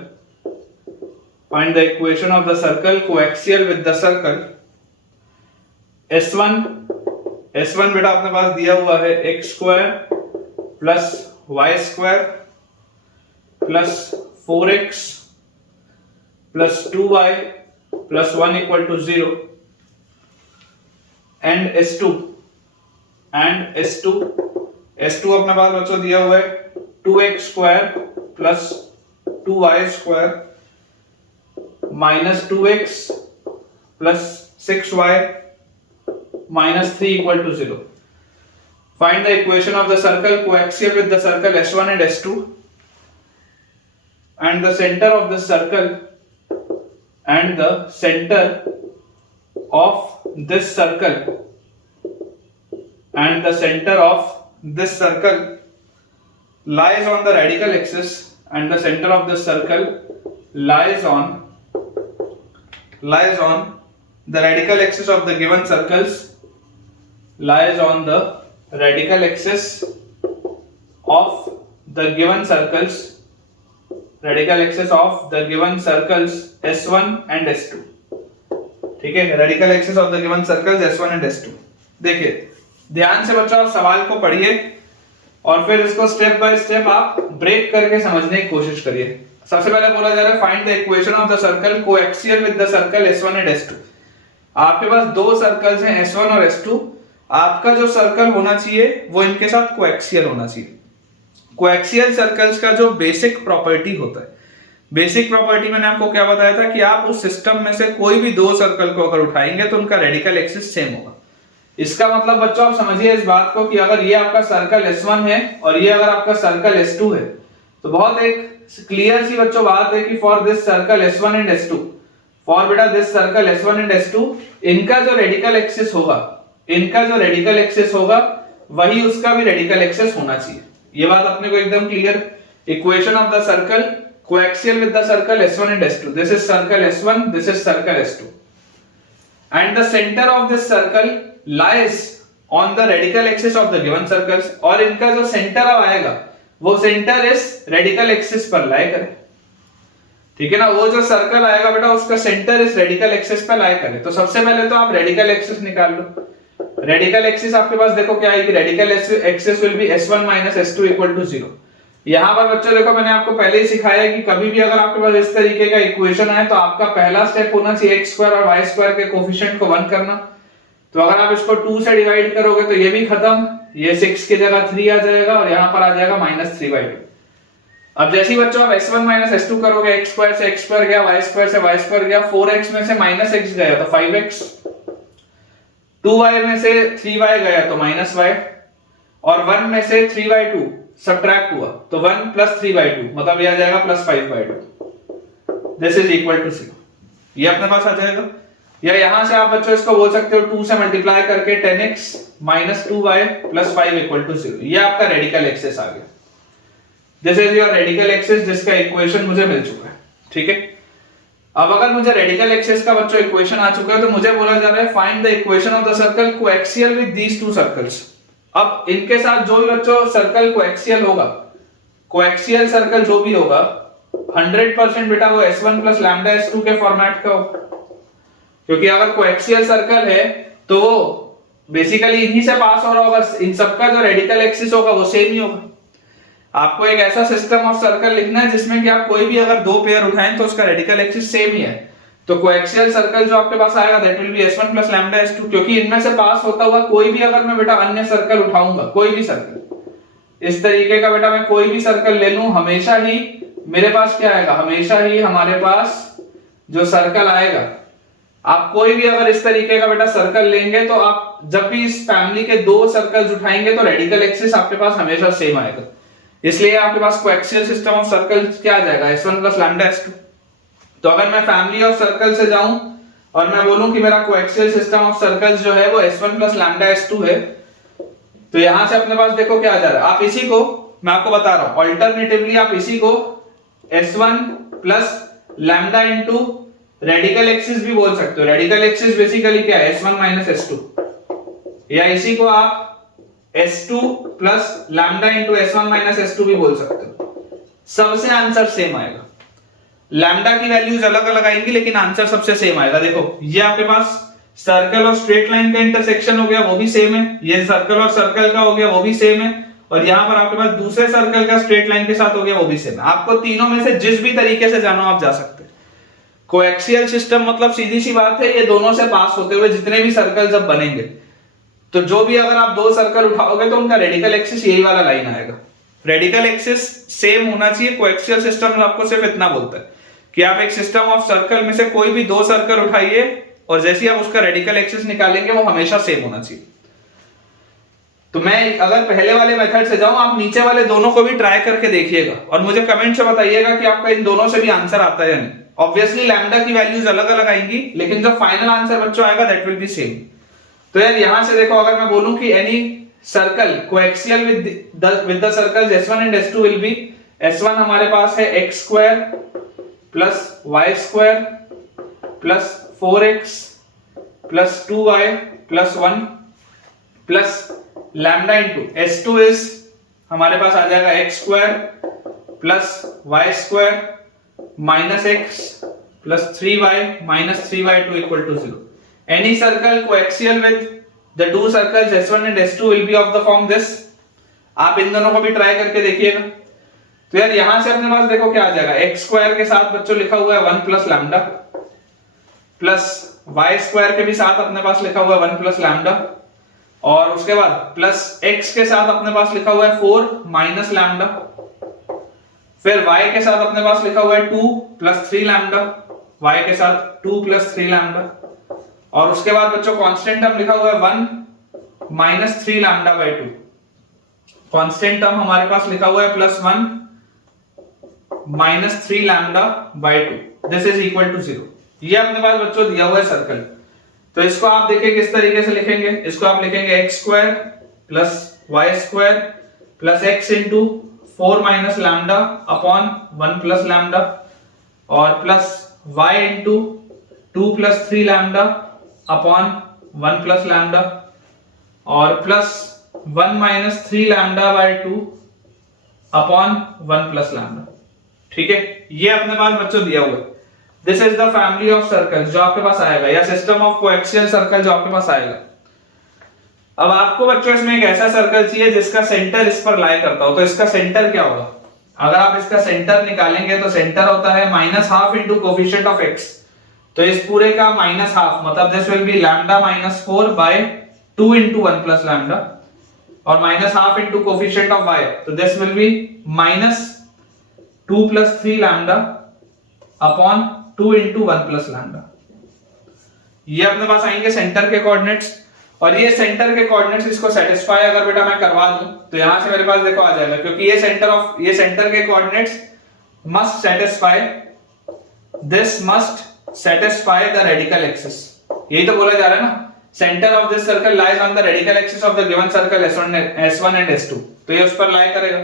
find the equation of the circle coaxial with the circle। S1 बेटा अपने पास दिया हुआ है x square plus y square plus 4x plus 2y plus 1 equal to 0, and S2 अपने पास बच्चों दिया हुआ है 2x square plus 2y square minus 2x plus 6y minus 3 equal to 0। Find the equation of the circle coaxial with the circle S1 and S2 and the center of the circle and the center of this circle and the center of this circle lies on the radical axis and the center of this circle lies on the radical axis of the given circles lies on the radical axis of the given circles S1 and S2, ठीक है, radical axis of the given circles S1 and S2। देखिए ध्यान से बच्चों आप सवाल को पढ़िए और फिर इसको स्टेप बाय स्टेप आप ब्रेक करके समझने की कोशिश करिए। सबसे पहले बोला जा रहा है find the equation of the circle coaxial with the circle S1 and S2। आपके पास दो सर्कल्स हैं S1 और S2, आपका जो सर्कल होना चाहिए वो इनके साथ कोएक्सियल होना चाहिए। कोएक्सियल सर्कल्स का जो बेसिक प्रॉपर्टी होता है, बेसिक प्रॉपर्टी मैंने आपको क्या बताया था कि आप उस सिस्टम में से कोई भी दो सर्कल को अगर उठाएंगे तो उनका रेडिकल एक्सिस सेम होगा। इसका मतलब बच्चों आप समझिए इस बात को कि अगर ये आपका सर्कल S1 है और ये अगर आपका सर्कल S2 है, तो बहुत एक क्लियर सी बच्चों बात है कि for this circle S1 and S2, for बेटा this circle S1 and S2, इनका जो रेडिकल एक्सिस होगा, इनका जो रेडिकल एक्सिस होगा वही उसका भी रेडिकल एक्सिस होना चाहिए। ये बात अपने को एकदम clear. Equation of the circle coaxial with the circle S1 and S2, this is circle S1, this is circle S2, and the center of this circle lies on the radical axis of the given circles, और इनका जो centre आएगा वो centre इस radical axis पर लाई करे, ठीक है ना। वो जो सर्कल आएगा बेटा उसका सेंटर इस रेडिकल एक्सिस पर लाई करे। तो सबसे पहले तो आप रेडिकल एक्सिस निकाल लो। रेडिकल एक्सिस आपके पास देखो क्या आएगी, radical axis will be S1 minus S2 equal to 0। यहां पर बच्चों देखो मैंने आपको पहले ही सिखाया है कि कभी भी अगर आपके पास इस तरीके का इक्वेशन आए तो आपका पहला स्टेप होना चाहिए x स्क्वायर और y स्क्वायर के कोफिशिएंट को 1 करना। तो अगर आप इसको 2 से डिवाइड करोगे तो ये भी खत्म, ये 6 की जगह 3 आ जाएगा और यहां पर आ जाएगा -3/2। अब जैसे ही बच्चों आप S1 minus S2 करोगे, x स्क्वायर से x स्क्वायर गया, y स्क्वायर से y स्क्वायर गया, 4x में से -x गया तो 5x, 2y में से 3y गया तो -y, और 1 में से 3/2 सब्ट्रैक्ट हुआ तो 1 + 3/2 मतलब ये आ जाएगा +5/2। This is equal to 0। ये अपने पास आ जाएगा। या यहां से आप बच्चों इसको बोल सकते हो 2 से मल्टीप्लाई करके 10x - 2y + 5 = 0। ये आपका रेडिकल एक्सिस आ गया। This is your radical axis जिसका इक्वेशन मुझे मिल चुका है, ठीक है। अब अगर मुझे रेडिकल एक्सिस का बच्चों इक्वेशन आ चुका है तो मुझे बोला जा रहा है find the equation of the circle coaxial with these two circles. अब इनके साथ जो भी बच्चों सर्कल कोएक्सियल होगा, कोएक्सियल सर्कल जो भी होगा 100% बेटा वो S1 + लैम्डा S2 के फॉर्मेट का होगा, क्योंकि अगर कोएक्सियल सर्कल है तो बेसिकली इन्हीं से पास हो रहा होगा, इन सबका जो रेडिकल एक्सिस होगा वो सेम ही होगा। आपको एक ऐसा सिस्टम ऑफ सर्कल लिखना है जिसमें कि आप कोई भी अगर दो पेयर उठाएं तो उसका रेडिकल एक्सिस सेम ही है। तो कोएक्सियल सर्कल जो आपके पास आएगा that will be S1 + lambda S2, क्योंकि इनमें से पास होता हुआ कोई भी अगर मैं बेटा अन्य सर्कल उठाऊंगा, कोई भी सर्कल इस तरीके का बेटा मैं कोई भी सर्कल ले लूं, हमेशा ही मेरे पास क्या आएगा, हमेशा ही हमारे पास जो सर्कल आएगा, आप कोई भी अगर इस तरीके का बेटा सर्कल लेंगे तो आप जब भी इस फैमिली के दो सर्कल्स उठाएंगे तो रेडिकल एक्सिस आपके पास हमेशा सेम आएगा। इसलिए आपके पास कोएक्सियल सिस्टम ऑफ सर्कल्स क्या आ जाएगा, S1 + लैम्डा S2। तो अगर मैं फैमिली ऑफ सर्कल से जाऊं और मैं बोलूं कि मेरा कोएक्सियल सिस्टम ऑफ सर्कल्स जो है वो S1 + लैम्डा S2 है, तो यहां से अपने पास देखो क्या आ जा रहा है। आप इसी को मैं आपको बता रहा हूं, अल्टरनेटिवली आप इसी को S1 + lambda into radical axis भी बोल सकते हो। रेडिकल एक्सिस बेसिकली क्या है, S1 - S2, या इसी को आप S2 + lambda into S1 - S2 भी बोल सकते हो। सबसे आंसर सेम आएगा। लैम्डा की वैल्यूज अलग अलग आएंगी लेकिन आंसर सबसे सेम आएगा। देखो ये आपके पास सर्कल और स्ट्रेट लाइन का इंटरसेक्शन हो गया, वो भी सेम है। ये सर्कल और सर्कल का हो गया, वो भी सेम है। और यहां पर आपके पास दूसरे सर्कल का स्ट्रेट लाइन के साथ हो गया, वो भी सेम है। आपको तीनों में से जिस भी तरीके से जानो आप जा सकते हैं। कोएक्सियल सिस्टम मतलब सीधी सी बात है, ये दोनों से पास होते हुए जितने भी सर्कल जब बनेंगे तो जो भी अगर आप दो सर्कल उठाओगे तो उनका रेडिकल एक्सिस यही वाला लाइन आएगा। रेडिकल एक्सिस सेम होना चाहिए। कोएक्सियल सिस्टम आपको सिर्फ इतना बोलता है कि आप एक सिस्टम ऑफ सर्कल में से कोई भी दो सर्कल उठाइए और जैसे ही आप उसका रेडिकल एक्सिस निकालेंगे वो हमेशा सेम होना चाहिए। तो मैं अगर पहले वाले मेथड से जाऊं, आप नीचे वाले दोनों को भी ट्राई करके देखिएगा और मुझे कमेंट से बताइएगा कि आपका इन दोनों से भी आंसर आता है या नहीं। ऑब्वियसली लैम्डा की वैल्यूज अलग अलग आएंगी लेकिन जो फाइनल आंसर बच्चों आएगा दैट विल बी सेम। तो यार यहां से देखो, अगर मैं बोलूं कि any circle coaxial with the circles S1 and S2 will be, S1 हमारे पास है x² + y² + 4x + 2y + 1 plus lambda into S2 is हमारे पास आ जाएगा x² + y² - x + 3y - 3y2 = 0। Any circle coaxial with the two circles S1 and S2 will be of the form this। आप इन दोनों को भी ट्राई करके देखिएगा। तो यार यहां से अपने पास देखो क्या आ जाएगा, x² के साथ बच्चों लिखा हुआ है 1 + लैम्डा प्लस y² के भी साथ अपने पास लिखा हुआ है 1 + लैम्डा और उसके बाद प्लस x के साथ अपने पास लिखा हुआ है 4 माइनस लैम्डा, फिर y के साथ अपने पास लिखा हुआ है 2 प्लस 3 लैम्डा, y के साथ 2 प्लस 3 लैम्डा, और उसके बाद बच्चों कांस्टेंट टर्म लिखा हुआ है 1 minus 3 lambda by 2। Constant term हमारे पास लिखा हुआ है plus 1 minus 3 lambda by 2, this is equal to 0। ये अपने पास बच्चों दिया हुआ है सर्कल। तो इसको आप देखिए किस तरीके से लिखेंगे, इसको आप लिखेंगे x square plus y square plus x into 4 minus lambda upon 1 plus lambda, और plus y into 2 plus 3 lambda upon 1 plus lambda, और plus 1 minus 3 lambda by 2 upon 1 plus lambda. ठीक है, ये अपने पास बच्चों दिया हुआ है। This is the family of circles जो आपके पास आएगा, या सिस्टम ऑफ कोएक्सियल सर्कल जो आपके पास आएगा। अब आपको बच्चों इसमें एक ऐसा सर्कल चाहिए जिसका सेंटर इस पर लाई करता हो, तो इसका सेंटर क्या होगा? अगर आप इसका सेंटर निकालेंगे तो सेंटर होता है minus half into coefficient of x, तो इस पूरे का माइनस हाफ, मतलब this will be lambda minus 4 by 2 into 1 plus lambda, और minus half into coefficient of y, तो this will be minus 2 plus 3 lambda upon 2 into 1 plus lambda. ये अपने पास आएंगे सेंटर के कोऑर्डिनेट्स, और ये सेंटर के कोऑर्डिनेट्स इसको सेटिस्फाई अगर बेटा मैं करवा दूं तो यहां से मेरे पास देखो आ जाएगा, क्योंकि ये सेंटर के coordinates must satisfy, this must satisfy the radical axis. यही तो बोला जा रहा है ना, centre of this circle lies on the radical axis of the given circle S1 and S2, तो ये उस पर लाई करेगा।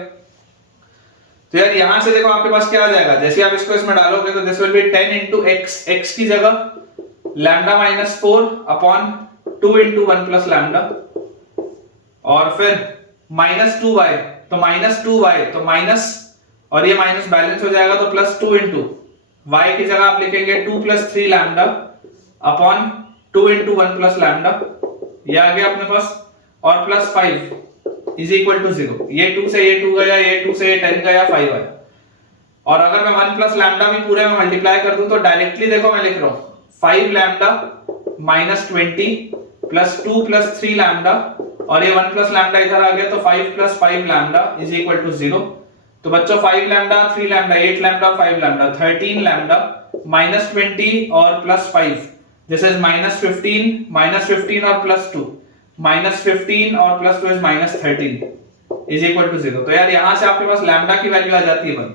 तो यार यहां से देखो आपके पास क्या आ जाएगा, जैसे आप इसको इसमें डालोगे तो this will B 10 into x की जगह lambda minus 4 upon 2 into 1 plus lambda, और फिर माइनस 2y, तो माइनस 2y तो माइनस, और ये माइनस बैलेंस हो जाएगा तो प्लस 2 इंटू y की जगह आप लिखेंगे 2 plus 3 lambda upon 2 into 1 plus lambda, ये आ गया अपने पास, और प्लस 5 इज इक्वल टू 0। ये 2 से ये 2 गया, ये 2 से ये 10 गया, 5 आया। और अगर मैं 1 प्लस लैम्डा भी पूरे में मल्टीप्लाई कर दूं तो डायरेक्टली देखो मैं लिख रहा हूं 5 lambda minus 20 plus 2 plus 3 lambda, और ये 1 प्लस लैम्डा इधर आ गया, तो 5 plus 5 lambda is equal to 0। तो बच्चों 5 lambda 3 lambda 8 lambda 5 lambda 13 lambda minus 20 और प्लस 5, दिस इज माइनस 15 और प्लस 2, माइनस 15 और plus 2 is minus 13 is equal to 0। तो यार यहां से आपके पास लैम्डा की वैल्यू आ जाती है 1।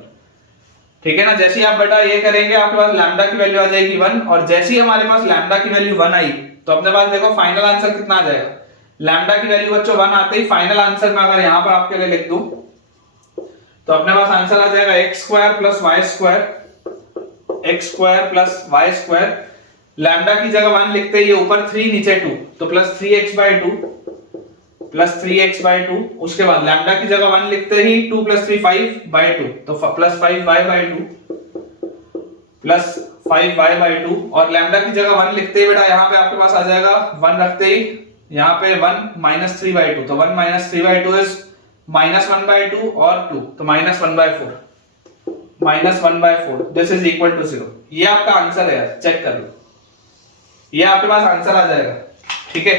ठीक है ना, जैसे ही आप बेटा ये करेंगे आपके पास लैम्डा की वैल्यू आ जाएगी 1, और जैसे ही हमारे पास लैम्डा की वैल्यू 1 आई तो अपने पास देखो फाइनल आंसर कितना आ जाएगा। लैम्डा की वैल्यू बच्चों 1 आते ही फाइनल आंसर में अगर यहां पर आपके लिए लिख दूं तो अपने पास आंसर आ जाएगा x square plus y square, x square plus y square, lambda की जगह 1 लिखते ही ऊपर 3 नीचे 2, तो plus 3x by 2 plus 3x by 2, उसके बाद लैम्डा की जगह 1 लिखते ही 2 प्लस 3 5 बाय 2, तो plus 5y by 2 plus 5y by 2, और लैम्डा की जगह 1 लिखते ही बेटा यहाँ पे आपके पास आ जाएगा 1 रखते ही यहाँ पे 1 माइनस 3 बाय 2, तो 1 minus 3 by 2 is minus 1 by 2 और 2, तो minus 1 by 4, minus 1 by 4, this is equal to 0। ये आपका आंसर है यार, चेक कर लो, ये आपके पास आंसर आ जाएगा। ठीक है,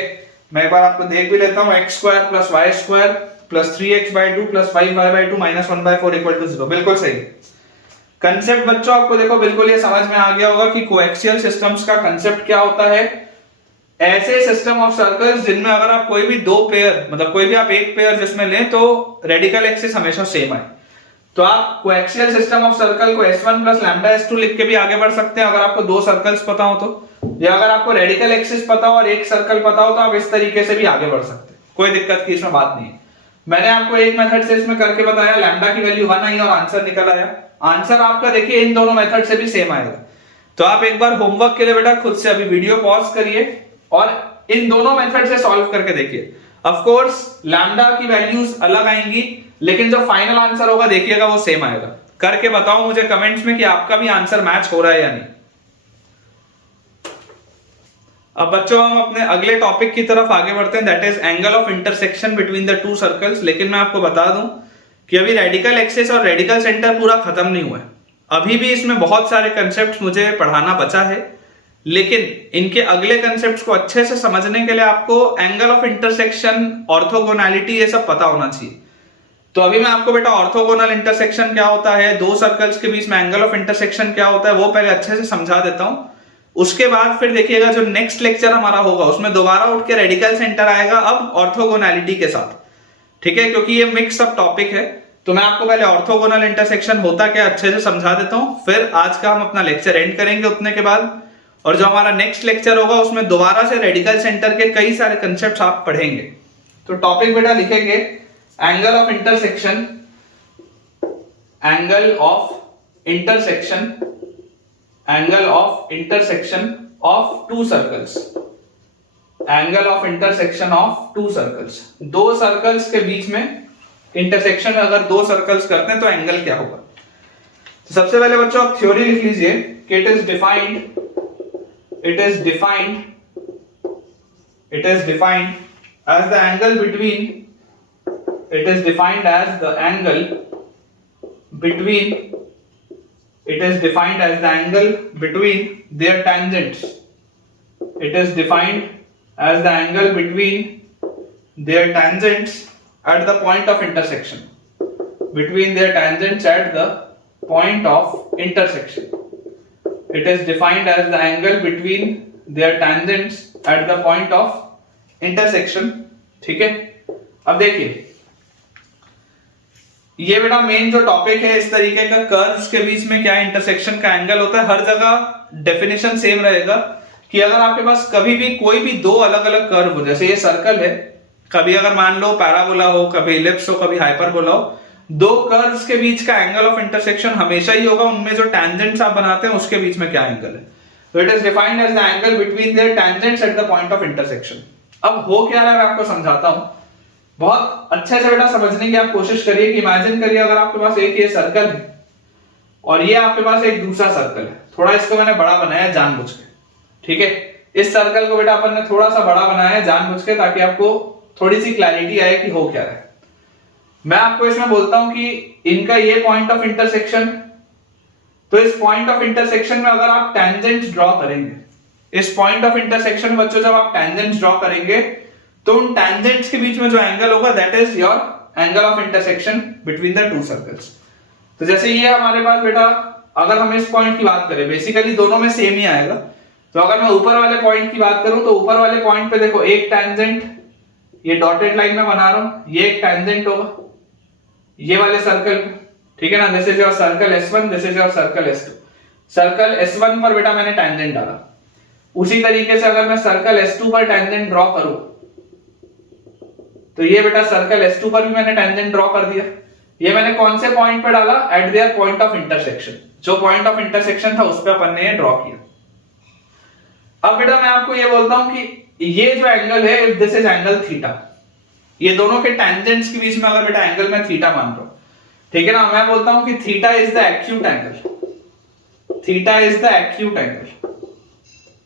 मैं एक बार आपको देख भी लेता हूं, x square plus y square plus 3x by 2 plus 5y by 2 minus 1 by 4 equal to 0, बिल्कुल सही। कंसेप्ट बच्चों आपको देखो बिल्कुल ये समझ में आ गया होगा कि कोएक्सियल सिस्टम्स का कंसेप्ट क्या होता है। ऐसे सिस्टम ऑफ सर्कल्स जिनमें अगर आप कोई भी दो पेयर, मतलब कोई भी आप एक पेयर जिसमें लें तो रेडिकल एक्सिस हमेशा सेम है, तो आप कोएक्सियल सिस्टम ऑफ सर्कल को S1 प्लस लैम्डा S2 लिख के भी आगे बढ़ सकते हैं अगर आपको दो सर्कल्स पता हो तो, या अगर आपको रेडिकल एक्सिस पता हो और एक सर्कल पता हो तो आप इस तरीके से भी आगे बढ़ सकते हैं, कोई दिक्कत की इसमें बात नहीं है। मैंने आपको एक मेथड से इसमें करके बताया, लैम्डा की वैल्यू 1 आई और आंसर निकल आया। आंसर आपका देखिए इन दोनों मेथड से भी सेम आएगा। तो आप एक बार होमवर्क के लिए बेटा खुद से अभी वीडियो पॉज करिए और इन दोनों मेथड से सॉल्व करके देखिए। ऑफ कोर्स लैम्डा की वैल्यूज अलग आएंगी, लेकिन जो फाइनल आंसर होगा देखिएगा वो सेम आएगा। करके बताओ मुझे कमेंट्स में कि आपका भी आंसर मैच हो रहा है या नहीं। अब बच्चों हम अपने अगले टॉपिक की तरफ आगे बढ़ते हैं, that is angle of intersection between the two circles. लेकिन मैं आपको बता दूं कि अभी रेडिकल एक्सिस और रेडिकल सेंटर पूरा खत्म नहीं हुआ है, अभी भी इसमें बहुत सारे कंसेप्ट मुझे पढ़ाना बचा है। लेकिन इनके अगले कंसेप्ट को अच्छे से समझने के लिए आपको एंगल ऑफ इंटरसेक्शन, ऑर्थोगोनैलिटी, ये सब पता होना चाहिए। तो अभी मैं आपको बेटा ऑर्थोगोनल इंटरसेक्शन क्या होता है, दो सर्कल्स के बीच में एंगल ऑफ इंटरसेक्शन क्या होता है, वो पहले अच्छे से समझा देता हूं। उसके बाद फिर देखिएगा जो नेक्स्ट लेक्चर हमारा होगा उसमें दोबारा उठ के रेडिकल सेंटर आएगा, अब ऑर्थोगोनैलिटी के साथ। ठीक है, क्योंकि ये मिक्स अप टॉपिक है। तो मैं आपको पहले ऑर्थोगोनल इंटरसेक्शन होता क्या अच्छे से समझा देता हूं, फिर आज का हम अपना लेक्चर एंड करेंगे उतने के बाद। और जो हमारा नेक्स्ट लेक्चर होगा उसमें दोबारा से रेडिकल सेंटर के कई सारे कंसेप्ट आप पढ़ेंगे। तो टॉपिक बेटा लिखेंगे angle of intersection, angle of intersection, angle of intersection of to circles, angle of intersection of to circles. दो सर्कल्स के बीच में इंटरसेक्शन अगर दो सर्कल्स करते हैं तो एंगल क्या होगा। तो सबसे पहले बच्चों आप थ्योरी लिख लीजिए कि it is defined as the angle between their tangents. It is defined as the angle between their tangents at the point of intersection. Between their tangents at the point of intersection. It is defined as the angle between their tangents at the point of intersection. ठीक है, अब देखिए ये बेटा main जो topic है, इस तरीके का कर्व्स के बीच में क्या इंटरसेक्शन का एंगल होता है। हर जगह डेफिनेशन सेम रहेगा कि अगर आपके पास कभी भी कोई भी दो अलग अलग कर्व हो, जैसे ये सर्कल है, कभी अगर मान लो पैराबोला हो, कभी इलिप्स हो, कभी हाइपरबोला हो, दो कर्व्स के बीच का एंगल ऑफ इंटरसेक्शन हमेशा ही होगा उनमें जो टेंजेंट्स आप बनाते हैं उसके बीच में क्या एंगल है। तो it is defined as the angle between their tangents at the point of intersection. अब हो क्या रहा है मैं आपको समझाता हूं, बहुत अच्छे से बेटा समझने की आप कोशिश करिए कि इमेजिन करिए अगर आपके पास एक ये सर्कल है और ये आपके पास एक दूसरा सर्कल है। थोड़ा इसको मैंने बड़ा बनाया है जानबूझ के, ठीक है, इस सर्कल को बेटा अपन ने थोड़ा सा बड़ा बनाया है जानबूझ के ताकि आपको थोड़ी सी क्लैरिटी आए कि हो क्या रहा है। मैं आपको इसमें बोलता हूं कि इनका ये पॉइंट ऑफ इंटरसेक्शन, तो इस पॉइंट ऑफ इंटरसेक्शन में अगर आप टेंजेंट्स ड्रॉ करेंगे, इस पॉइंट ऑफ इंटरसेक्शन में बच्चों जब आप टेंजेंट्स ड्रॉ करेंगे तो उन टेंजेंट्स के बीच में जो एंगल होगा that is your angle of intersection between the two circles. तो जैसे ये हमारे पास बेटा, अगर हम इस पॉइंट की बात करें, बेसिकली दोनों में सेम ही आएगा। तो अगर मैं ऊपर वाले पॉइंट की बात करूं तो ऊपर वाले पॉइंट पे देखो एक टेंजेंट, ये डॉटेड लाइन में बना रहा हूं, ये एक टेंजेंट होगा ये वाले सर्कल, ठीक है ना। This is your circle S1, this is your circle S2। Circle S1 पर बेटा मैंने टेंजेंट डाला, उसी तरीके से अगर मैं सर्कल S2 पर टेंजेंट ड्रॉ करूं तो ये बेटा सर्कल S2 पर भी मैंने टेंजेंट ड्रॉ कर दिया। ये मैंने कौन से पॉइंट पे डाला, eight their point of intersection, जो पॉइंट ऑफ इंटरसेक्शन था उस पे अपन ने ये ड्रॉ किया। अब बेटा मैं आपको ये बोलता हूं कि ये जो एंगल है, if this is angle theta, ये दोनों के टेंजेंट्स के बीच में अगर बेटा एंगल मैं थीटा मान रहा हूं, ठीक है ना, मैं बोलता हूं कि theta is the acute angle, theta is the acute angle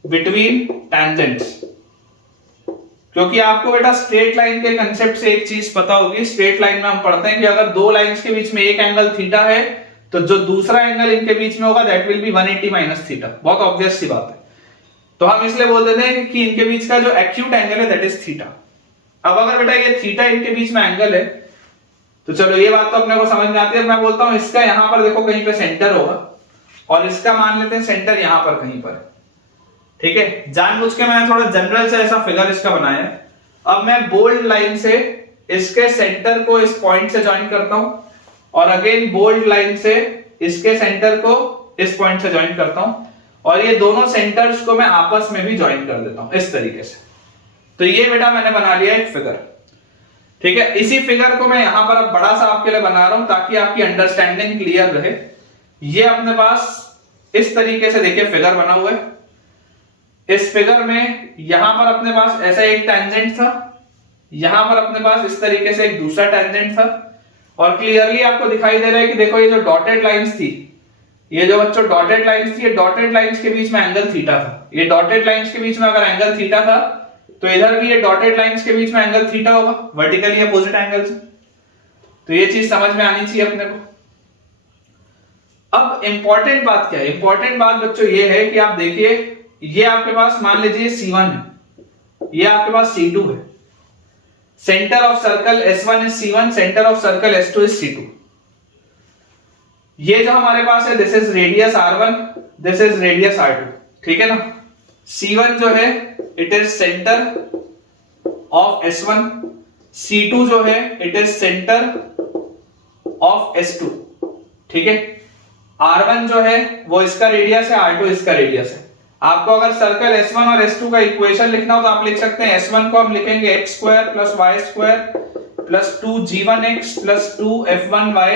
between tangents. क्योंकि आपको बेटा स्ट्रेट लाइन के कंसेप्ट से एक चीज पता होगी, स्ट्रेट लाइन में हम पढ़ते हैं कि अगर दो लाइंस के बीच में एक एंगल थीटा है तो जो दूसरा एंगल इनके बीच में होगा that will B 180 minus theta. बहुत ऑब्वियस सी बात है। तो हम इसलिए बोल देते हैं कि इनके बीच का जो एक्यूट एंगल है दैट इज थीटा। अब अगर बेटा ये थीटा इनके बीच में एंगल है तो चलो ये बात तो अपने को समझ में आती है। मैं बोलता हूं इसका यहां पर देखो कहीं पे सेंटर होगा और इसका मान लेते हैं सेंटर यहां पर कहीं पर, ठीक है। जानबूझ के मैंने थोड़ा जनरल से ऐसा फिगर इसका बनाया है। अब मैं बोल्ड लाइन से इसके सेंटर को इस पॉइंट से ज्वाइन करता हूं और अगेन बोल्ड लाइन से इसके सेंटर को इस पॉइंट से ज्वाइन करता हूं और ये दोनों सेंटर्स को मैं आपस में भी ज्वाइन कर देता हूं इस तरीके से। तो ये बेटा मैंने बना लिया एक फिगर, ठीक है। इसी फिगर को मैं यहां पर अब बड़ा सा आपके लिए बना रहा हूं ताकि आपकी अंडरस्टैंडिंग क्लियर रहे। ये अपने पास इस तरीके से देखिए फिगर बना हुआ है। इस फिगर में यहां पर अपने पास ऐसा एक टेंजेंट था, यहां पर अपने पास इस तरीके से एक दूसरा टेंजेंट था और क्लियरली आपको दिखाई दे रहा है कि देखो ये जो डॉटेड लाइंस थी, ये जो बच्चों डॉटेड लाइंस थी, ये डॉटेड लाइंस के बीच में एंगल थीटा था। ये डॉटेड लाइंस के बीच में अगर एंगल थीटा था तो इधर भी ये डॉटेड लाइंस के बीच में एंगल थीटा होगा, वर्टिकली अपोजिट एंगल्स। तो ये चीज समझ में आनी चाहिए अपने को। अब इंपॉर्टेंट बात क्या है, इंपॉर्टेंट बात बच्चों ये है कि आप देखिए ये आपके पास मान लीजिए C1 है, ये आपके पास C2 है। Centre of circle S1 is C1, centre of circle S2 is C2। ये जो हमारे पास है this is radius R1, this is radius R2, ठीक है ना। C1 जो है it is centre of S1, C2 जो है it is centre of S2, ठीक है। R1 जो है वो इसका रेडियस है, R2 इसका रेडियस है। आपको अगर सर्कल S1 और S2 का इक्वेशन लिखना हो तो आप लिख सकते हैं S1 को हम लिखेंगे x square plus y square plus 2g1x plus 2f1y,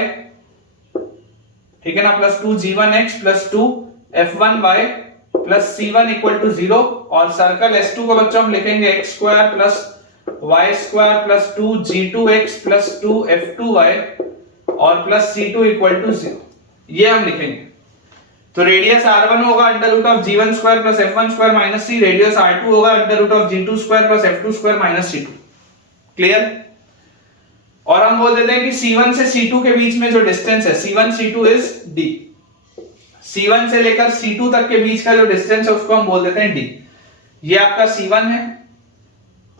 ठीक है ना, plus 2g1x plus 2f1y plus c1 equal to 0। और सर्कल S2 को बच्चों हम लिखेंगे x square plus y square plus 2g2x plus 2f2y और प्लस c2 इक्वल टू 0, ये हम लिखेंगे। तो रेडियस R1 होगा under root of g1 square plus f1 square minus c, radius R2 होगा under root of g2 square plus f2 square minus c2। Clear? और हम बोल देते हैं कि C1 से C2 के बीच में जो डिस्टेंस है C1 C2 is d। C1 से लेकर C2 तक के बीच का जो डिस्टेंस है उसको हम बोल देते हैं d। ये आपका C1 है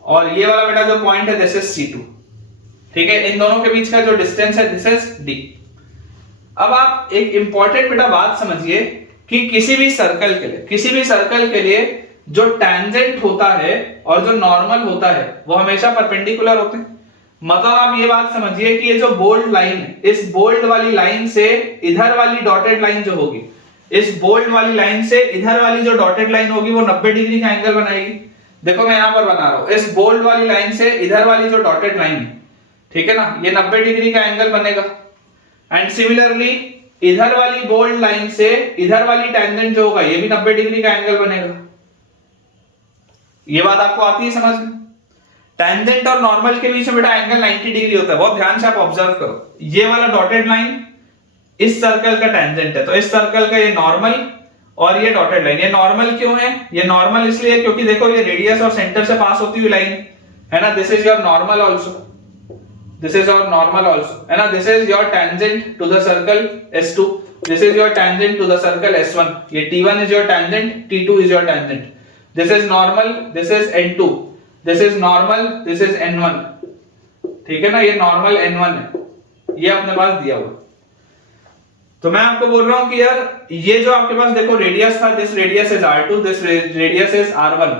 और ये वाला बेटा जो पॉइंट है दिस इज C2, ठीक है। इन दोनों के बीच का जो डिस्टेंस है दिस इज d। अब आप एक इंपॉर्टेंट बेटा बात समझिए कि किसी भी सर्कल के लिए जो टैंजेंट होता है और जो नॉर्मल होता है वो हमेशा परपेंडिकुलर होते हैं। मतलब आप ये बात समझिए कि ये जो बोल्ड लाइन है, इस बोल्ड वाली लाइन से इधर वाली डॉटेड लाइन जो होगी, इस बोल्ड वाली लाइन से इधर वाली जो डॉटेड लाइन होगी वो 90 डिग्री का एंगल बनाएगी। देखो मैं यहां पर बना रहा हूं, इस बोल्ड वाली लाइन से इधर वाली जो डॉटेड लाइन है, ठीक है ना, ये 90 डिग्री का एंगल बनेगा। एंड सिमिलरली इधर वाली बोल्ड लाइन से इधर वाली टेंजेंट जो होगा ये भी 90 डिग्री का एंगल बनेगा। ये बात आपको आती है समझ में? टेंजेंट और नॉर्मल के बीच में बेटा एंगल 90 डिग्री होता है, बहुत ध्यान से आप ऑब्जर्व करो। ये वाला डॉटेड लाइन इस सर्कल का टेंजेंट है, तो इस सर्कल का ये नॉर्मल और ये डॉटेड लाइन। ये नॉर्मल क्यों है? ये नॉर्मल इसलिए क्योंकि देखो ये रेडियस और सेंटर से पास होती हुई लाइन है ना, this is your normal also, this is your normal also, है ना। this is your tangent to the circle S2, this is your tangent to the circle S1, ये T1 is your tangent, T2 is your tangent, this is normal, this is N2, this is normal, this is N1, ठीक है ना, ये normal N1 है, ये अपने पास दिया हुआ। तो मैं आपको बोल रहा हूं कि यार ये जो आपके पास देखो रेडियस था, this radius is R2, this radius is R1,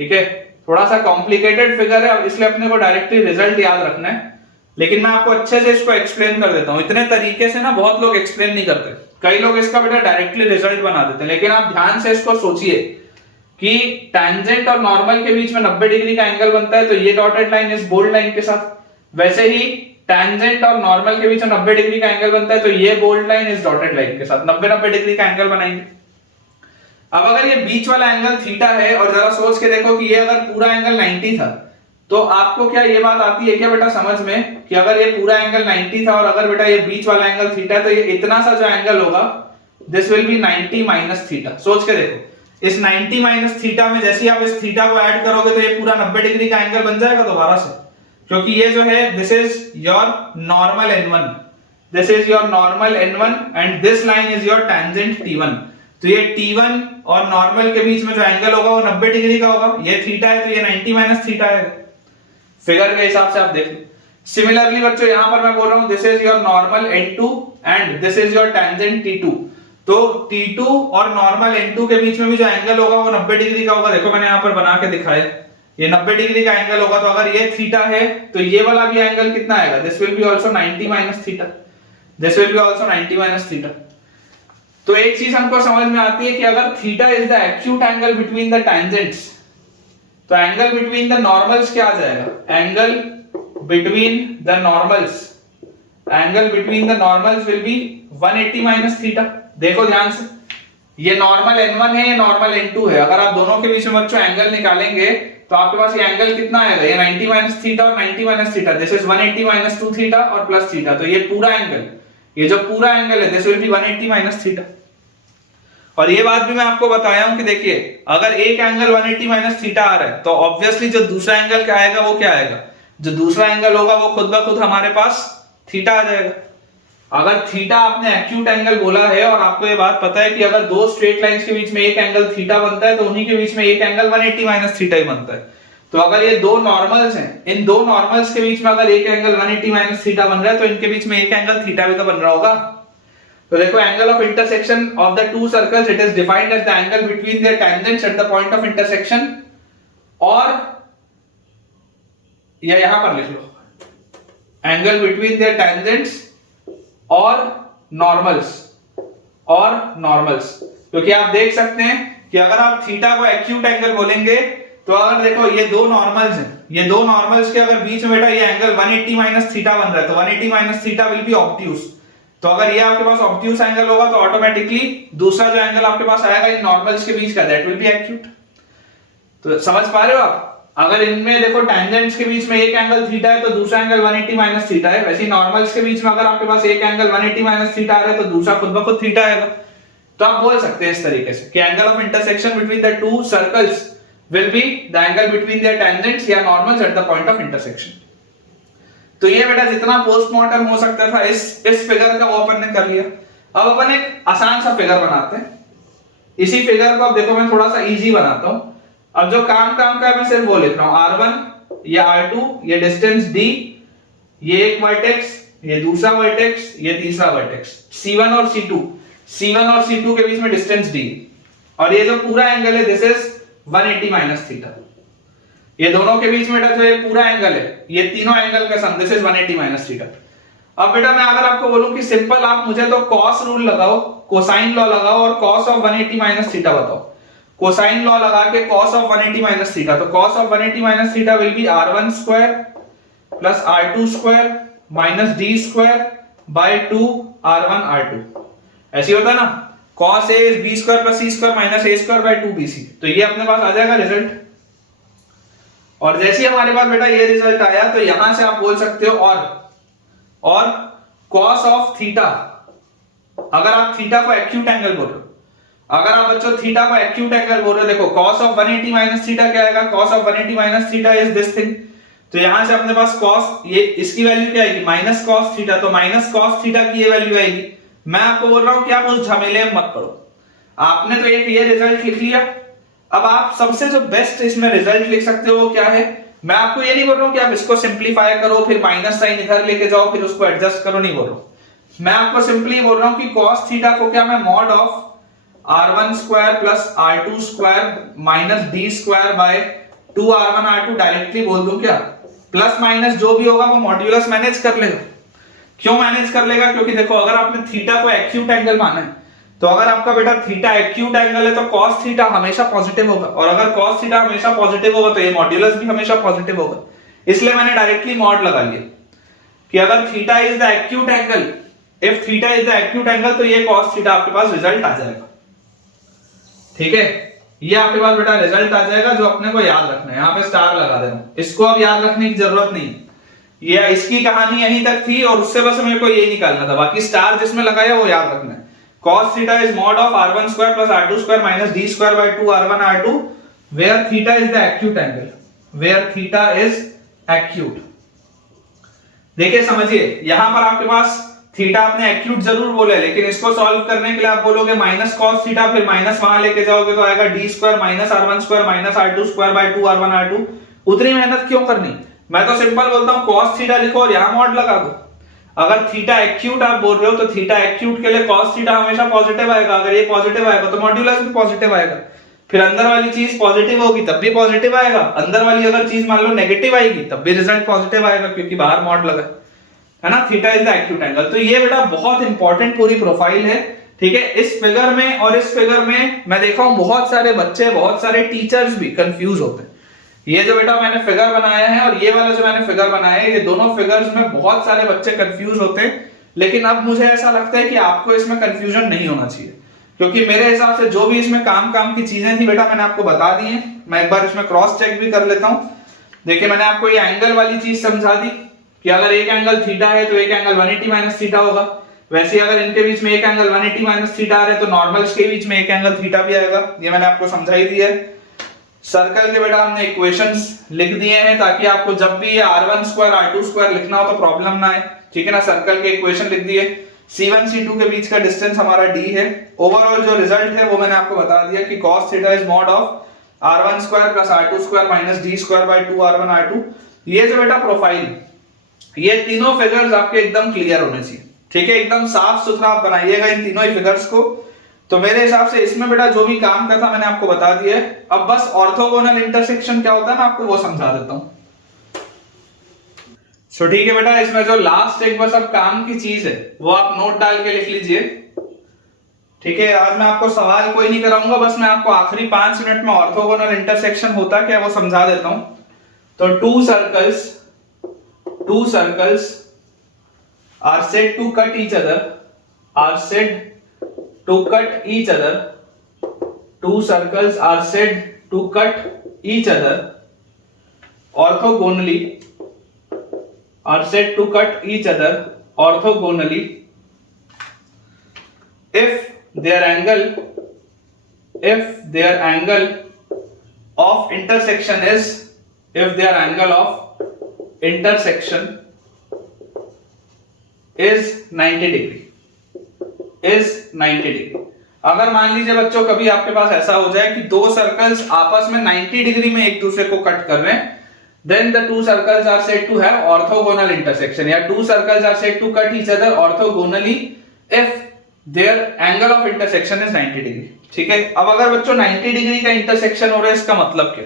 ठीक है। थोड़ा सा कॉम्प्लिकेटेड फिगर है इसलिए अपने को डायरेक्टली रिजल्ट याद रखना है, लेकिन मैं आपको अच्छे से इसको एक्सप्लेन कर देता हूं। इतने तरीके से ना बहुत लोग एक्सप्लेन नहीं करते, कई लोग इसका बेटा डायरेक्टली रिजल्ट बना देते हैं, लेकिन आप ध्यान से इसको सोचिए कि टैंजेंट और नॉर्मल के बीच में 90 डिग्री का एंगल बनता है, तो ये डॉटेड लाइन इस बोल्ड लाइन के साथ, वैसे ही टैंजेंट और नॉर्मल के बीच में 90 डिग्री का एंगल बनता है, तो ये बोल्ड लाइन इस डॉटेड लाइन के साथ 90 डिग्री का एंगल बनाएंगे। अब अगर ये बीच वाला एंगल थीटा है और जरा सोच के देखो कि ये अगर पूरा एंगल 90 था, तो आपको क्या ये बात आती है क्या बेटा समझ में कि अगर ये पूरा एंगल 90 था और अगर बेटा ये बीच वाला एंगल थीटा है, तो ये इतना सा जो एंगल होगा this will B 90 minus theta. सोच के देखो, इस 90 माइनस थीटा में जैसे आप इस थीटा को ऐड करोगे तो ये पूरा 90 डिग्री का एंगल बन जाएगा दोबारा से, क्योंकि ये जो है this is your normal N1, this is your normal N1 and this line is your tangent T1। तो ये T1 और नॉर्मल के बीच में जो एंगल होगा वो 90 डिग्री का होगा, ये थीटा है तो ये 90 माइनस थीटा है, फिगर के हिसाब से आप देख लो। सिमिलरली बच्चों यहां पर मैं बोल रहा हूं this is your normal N2 and this is your tangent T2, तो T2 और नॉर्मल N2 के बीच में भी जो एंगल होगा वो 90 डिग्री का होगा। देखो मैंने यहां पर बना के दिखाया, ये 90 डिग्री का एंगल होगा, तो अगर ये थीटा है तो ये वाला भी एंगल कितना आएगा, this will be also 90 minus theta, this will be also 90 minus theta. तो एक चीज हमको समझ में आती है कि अगर theta is the acute angle between the tangents, तो एंगल बिटवीन द नॉर्मल्स क्या आ जाएगा, angle between the normals, angle between the normals will be 180 minus theta. देखो ध्यान से, ये नॉर्मल N1 है, ये नॉर्मल N2 है, अगर आप दोनों के बीच में बच्चों एंगल निकालेंगे तो आपके पास ये एंगल कितना आएगा, ये 90 माइनस थीटा और 90 minus theta, this is 180 minus 2 theta और प्लस थीटा, तो ये पूरा एंगल, ये जो पूरा एंगल है this will B 180 minus theta. और ये बात भी मैं आपको बताया हूं कि देखिए अगर एक एंगल 180 माइनस थीटा आ रहा है तो ऑब्वियसली जो दूसरा एंगल क्या आएगा, वो क्या आएगा, जो दूसरा एंगल होगा वो खुद ब खुद हमारे पास थीटा आ जाएगा। अगर थीटा आपने एक्यूट एंगल बोला है और आपको ये बात पता है कि अगर दो स्ट्रेट लाइंस के बीच में एक एंगल थीटा बनता है तो उन्हीं के बीच में एक एंगल 180 माइनस थीटा ही बनता है। तो अगर ये दो नॉर्मल्स हैं, इन दो नॉर्मल्स के बीच में अगर एक एंगल 180 माइनस थीटा बन रहा है तो इनके बीच में एक एंगल थीटा भी तो बन रहा होगा। तो देखो angle of intersection of the two circles it is defined as the angle between their tangents at the point of intersection, और या यहां पर लिख लो एंगल बिटवीन देयर टेंजेंट्स और नॉर्मल्स, क्योंकि आप देख सकते हैं कि अगर आप थीटा को एक्यूट एंगल बोलेंगे तो अगर देखो ये दो नॉर्मल्स हैं, ये दो नॉर्मल्स के अगर बीच में बेटा ये एंगल 180 माइनस थीटा बन रहा है तो 180 minus theta will be obtuse. तो अगर ये आपके पास ऑब्ट्यूज एंगल होगा तो ऑटोमेटिकली दूसरा जो एंगल आपके पास आएगा इन नॉर्मल्स के बीच का दैट विल बी एक्यूट। तो समझ पा रहे हो आप? अगर इनमें देखो टेंजेंट्स के बीच में एक एंगल थीटा है तो दूसरा एंगल 180 माइनस थीटा है, वैसे ही नॉर्मल्स के बीच में अगर आपके पास एक एंगल 180 माइनस थीटा आ रहा है तो दूसरा खुद ब खुद थीटा आएगा। तो आप बोल सकते हैं इस तरीके से कि angle of intersection between the two circles will be the angle between their tangents या normals at the point of intersection. तो ये बेटा जितना पोस्टमॉर्टम हो सकता था इस फिगर का वो अपन ने कर लिया। अब अपन एक आसान सा फिगर बनाते हैं। इसी फिगर को अब देखो मैं थोड़ा सा इजी बनाता हूं। अब जो काम का है मैं सिर्फ वो लिख रहा हूं, R1 ये R2 ये डिस्टेंस D, ये एक वर्टेक्स, ये दूसरा वर्टेक्स, ये तीसरा वर्टेक्स, C1 और C2 के बीच में डिस्टेंस D, और ये जो पूरा एंगल है दिस इज 180 माइनस थीटा। ये दोनों के बीच में जो ये पूरा एंगल है, ये तीनों एंगल का सम दिस इज 180 माइनस थीटा। अब बेटा मैं अगर आपको बोलूं कि सिंपल आप मुझे तो कॉस रूल लगाओ, कोसाइन लॉ लगाओ और कॉस ऑफ 180 माइनस थीटा बताओ। कोसाइन लॉ लगा के cos ऑफ 180 माइनस थीटा, तो cos of 180 minus theta will be R1 square plus R2 square minus D square by 2 R1 R2। ऐसे होता है ना, cos A is B square plus C square minus A square by 2BC। तो ये अपने पास आ जाएगा रिजल्ट। और जैसे ही हमारे पास बेटा ये रिजल्ट आया तो यहां से आप बोल सकते हो और cos ऑफ थीटा, अगर आप थीटा को एक्यूट एंगल बोल रहे हो, अगर आप बच्चों थीटा को एक्यूट एंगल बोल रहे हो, देखो cos ऑफ 180 माइनस थीटा क्या आएगा, cos of 180 minus theta is this thing. तो यहां से अपने पास cos, ये इसकी वैल्यू क्या आएगी माइनस cos थीटा, तो माइनस cos थीटा की ये वैल्यू आएगी। मैं आपको बोल रहा हूं कि आप उस झमेले में मत पड़ो, आपने तो एक ये रिजल्ट लिख लिया। अब आप सबसे जो बेस्ट इसमें रिजल्ट लिख सकते हो वो क्या है, मैं आपको ये नहीं बोल रहा हूं कि आप इसको सिंप्लीफाई करो फिर माइनस साइन इधर लेके जाओ फिर उसको एडजस्ट करो, नहीं बोल रहा हूं। मैं आपको सिंपली बोल रहा हूं कि cos थीटा को क्या मैं mod of R1 square plus R2 square minus D square by 2 R1 R2 directly बोल दूं क्या, प्लस माइनस जो भी होगा वो मॉड्यूलस मैनेज कर लेगा। क्यों मैनेज कर लेगा, क्योंकि देखो अगर आपने थीटा को एक्यूट एंगल माना है तो अगर आपका बेटा थीटा एक्यूट एंगल है तो cos थीटा हमेशा पॉजिटिव होगा, और अगर cos थीटा हमेशा पॉजिटिव होगा तो ये मॉड्यूलस भी हमेशा पॉजिटिव होगा। इसलिए मैंने डायरेक्टली मॉड लगा लिया कि अगर theta is the acute angle, if theta is the acute angle तो ये cos थीटा आपके पास रिजल्ट आ जाएगा। ठीक है, ये आपके पास बेटा रिजल्ट आ जाएगा जो अपने को याद रखना है। यहाँ पे स्टार लगा देना, इसको अब याद रखने की जरूरत नहीं, ये इसकी कहानी यहीं तक थी और उससे बस मेरे को ये निकालना था, बाकी स्टार जिसमें लगाया वो याद रखना है। cos theta is mod of R1 square plus R2 square minus D square by 2 R1 R2 where theta is the acute angle, where theta is acute. देखिए समझिए, यहां पर आपके पास थीटा आपने एक्यूट जरूर बोले, लेकिन इसको सॉल्व करने के लिए आप बोलोगे माइनस cos थीटा, फिर माइनस वहां लेके जाओगे तो आएगा D square minus R1 square minus R2 square by 2 R1 R2। उतनी मेहनत क्यों करनी, मैं तो सिंपल बोलता हूं cos थीटा लिखो और यहां मॉड लगा दो। अगर थीटा एक्यूट आप बोल रहे हो तो थीटा एक्यूट के लिए cos थीटा हमेशा पॉजिटिव आएगा, अगर ये पॉजिटिव आएगा तो मॉड्यूलस भी पॉजिटिव आएगा, फिर अंदर वाली चीज पॉजिटिव होगी तब भी पॉजिटिव आएगा, अंदर वाली अगर चीज मान लो नेगेटिव आएगी तब भी रिजल्ट पॉजिटिव आएगा क्योंकि बाहर मॉड लगा है ना। Theta is the acute angle. तो ये बेटा बहुत इंपॉर्टेंट पूरी प्रोफाइल है। ठीक है, इस फिगर में और इस फिगर में मैं देखा हूं बहुत सारे बच्चे, बहुत सारे टीचर्स भी कंफ्यूज होते हैं। ये जो बेटा मैंने फिगर बनाया है और ये वाला जो मैंने फिगर बनाया है, ये दोनों फिगर्स में बहुत सारे बच्चे कंफ्यूज होते हैं, लेकिन अब मुझे ऐसा लगता है कि आपको इसमें कंफ्यूजन नहीं होना चाहिए, क्योंकि मेरे हिसाब से जो भी इसमें काम की चीजें थी बेटा मैंने आपको बता दी है। मैं एक बार इसमें क्रॉस चेक भी कर लेता हूं। देखिए मैंने आपको ये एंगल वाली चीज समझा दी कि अगर एक एंगल थीटा है तो एक एंगल 180 माइनस थीटा होगा, वैसे अगर इनके बीच में एक एंगल 180 माइनस थीटा आ रहा है तो नॉर्मल्स के बीच में एक एंगल थीटा भी आएगा। ये मैंने आपको समझा ही दिया है। सर्कल के बेटा हमने इक्वेशंस लिख दिए हैं ताकि आपको जब भी ये R1 स्क्वायर R2 स्क्वायर लिखना हो तो प्रॉब्लम ना आए। ठीक है ना, सर्कल के इक्वेशन लिख दिए। C1 C2 के बीच का डिस्टेंस हमारा d है। ओवरऑल जो रिजल्ट है वो मैंने आपको बता दिया कि cos theta is mod of r1 square plus r2 square minus d square by 2 r1 r2। ये जो बेटा प्रोफाइल, ये तीनों फिगर्स आपके एकदम क्लियर होने चाहिए, ठीक है, एकदम साफ सुथरा आप बनाइएगा इन तीनों ही फिगर्स को। तो मेरे हिसाब से इसमें बेटा जो भी काम का था मैंने आपको बता दिया है। अब बस ऑर्थोगोनल इंटरसेक्शन क्या होता है मैं आपको वो समझा देता हूं। सो ठीक है बेटा, इसमें जो लास्ट एक बस अब काम की चीज है वो आप नोट डाल के लिख लीजिए, ठीक है। आज मैं आपको सवाल कोई नहीं कराऊंगा, बस मैं आपको आखिरी 5 मिनट में ऑर्थोगोनल इंटरसेक्शन होता क्या वो समझा देता हूं। तो to circles are said to cut each other, are said to cut each other, two circles are said to cut each other orthogonally, are said to cut each other orthogonally if their angle of intersection is 90 degree, is 90 degree. अगर मान लीजिए बच्चों कभी आपके पास ऐसा हो जाए कि दो सर्कल्स आपस में 90 डिग्री में एक दूसरे को कट कर रहे हैं, then the two circles are said to have orthogonal intersection, या two circles are said to cut each other orthogonally if their angle of intersection is 90 degree, ठीक है। अब अगर बच्चों 90 डिग्री का इंटरसेक्शन हो रहा है, इसका मतलब क्या?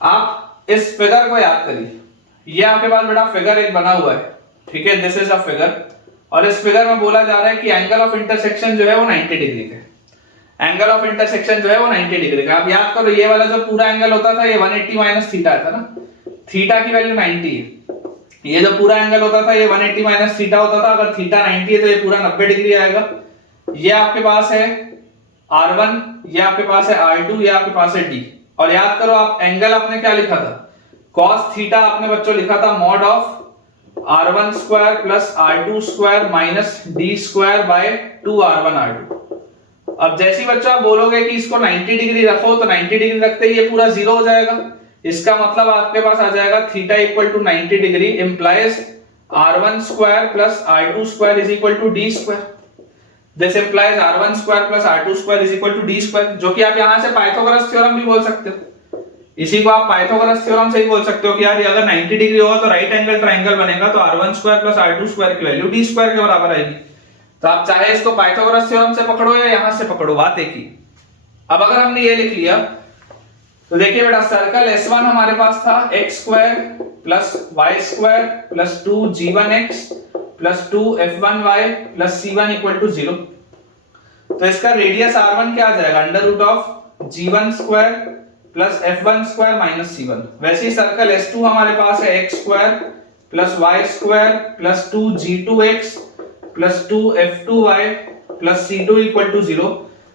आप इस फिगर को याद करिए, ये आपके पास बेटा फिगर एक बना हुआ है, ठीक है, दिस इज अ फिगर, और इस फिगर में बोला जा रहा है कि एंगल ऑफ इंटरसेक्शन जो है वो 90 डिग्री का है। एंगल ऑफ इंटरसेक्शन जो है वो 90 डिग्री का। आप याद करो ये वाला जो पूरा एंगल होता था ये 180 माइनस थीटा था ना, थीटा की वैल्यू 90 है। ये जो पूरा एंगल होता था ये 180 माइनस थीटा होता था। अगर थीटा 90 है तो ये पूरा 90 डिग्री आएगा। ये आपके पास है R1, ये आपके पास है R2, ये आपके पास है D। और याद करो आप एंगल आपने क्या लिखा था, cos थीटा आपने बच्चों लिखा था mod of R1 square plus R2 square minus D square by 2 R1 R2। अब जैसे ही बच्चों आप बोलोगे कि इसको 90 डिग्री रखो तो 90 डिग्री रखते ही ये पूरा जीरो हो जाएगा। इसका मतलब आपके पास आ जाएगा theta equal to 90 degree implies R1 square plus R2 square is equal to D square. This implies R1 square plus R2 square is equal to D square, जो कि आप यहां से पाइथागोरस थ्योरम भी बोल सकते हो। इसी को आप पाइथागोरस थ्योरम से ही बोल सकते हो कि यार ये अगर 90 डिग्री होगा तो राइट एंगल ट्रायंगल बनेगा, तो R1 square plus R2 square की वैल्यू D स्क्वायर के बराबर आएगी। तो आप चाहे इसको पाइथागोरस थ्योरम से पकड़ो या यहां से पकड़ो, बात एक ही। अब अगर हमने ये लिख लिया तो देखिए बेटा सर्कल S1 हमारे पास था x square plus y square plus 2g1x plus 2f1y plus c1 equal to 0। तो इसका रेडियस R1 क्या आ जाएगा, under root of g1 square plus f1 square minus c1। वैसे ही सर्कल S2 हमारे पास है x square plus y square plus 2g2x plus 2f2y plus c2 equal to 0।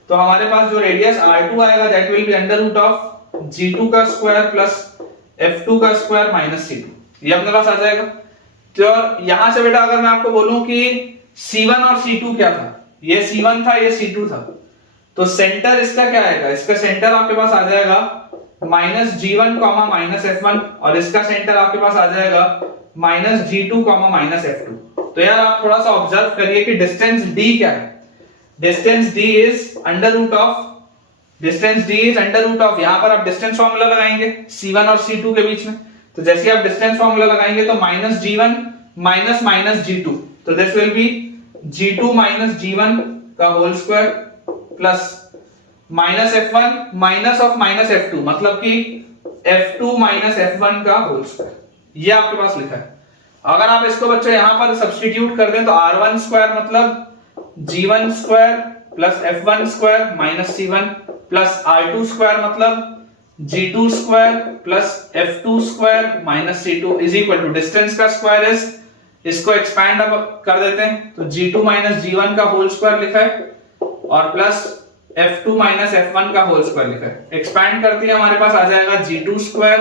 तो हमारे पास जो रेडियस R2 आएगा that will be under root of g2 का स्क्वायर प्लस f2 का स्क्वायर माइनस c2, ये अपने पास आ जाएगा। तो यहां से बेटा अगर मैं आपको बोलूं कि c1 और c2 क्या था, ये c1 था ये c2 था, तो सेंटर इसका क्या आएगा, इसका सेंटर आपके पास आ जाएगा minus g1 comma minus f1, और इसका सेंटर आपके पास आ जाएगा minus g2 comma minus f2। तो यार आप थोड़ा सा ऑब्जर्व करिए कि डिस्टेंस d क्या है, distance d is under root of, distance d is under root of, यहां पर आप डिस्टेंस फार्मूला लगाएंगे c1 और c2 के बीच में, तो जैसे आप डिस्टेंस फार्मूला लगाएंगे तो minus g1 minus minus g2, तो this will B g2 minus g1 का whole square plus minus f1 minus of minus f2, मतलब कि f2 माइनस f1 का होल स्क्वायर, ये आपके पास लिखा है। अगर आप इसको बच्चों यहां पर सब्स्टिट्यूट कर दें तो r1 स्क्वायर मतलब g1 square plus f1 square minus c1 plus r2 square मतलब g2 square plus f2 square minus c2 is equal to distance का स्क्वायर इज, इसको एक्सपैंड अब कर देते हैं तो g2 माइनस g1 का होल स्क्वायर लिखा है और प्लस f2 माइनस f1 का होल स्क्वायर लिखा है। एक्सपैंड करते ही हमारे पास आ जाएगा g2 square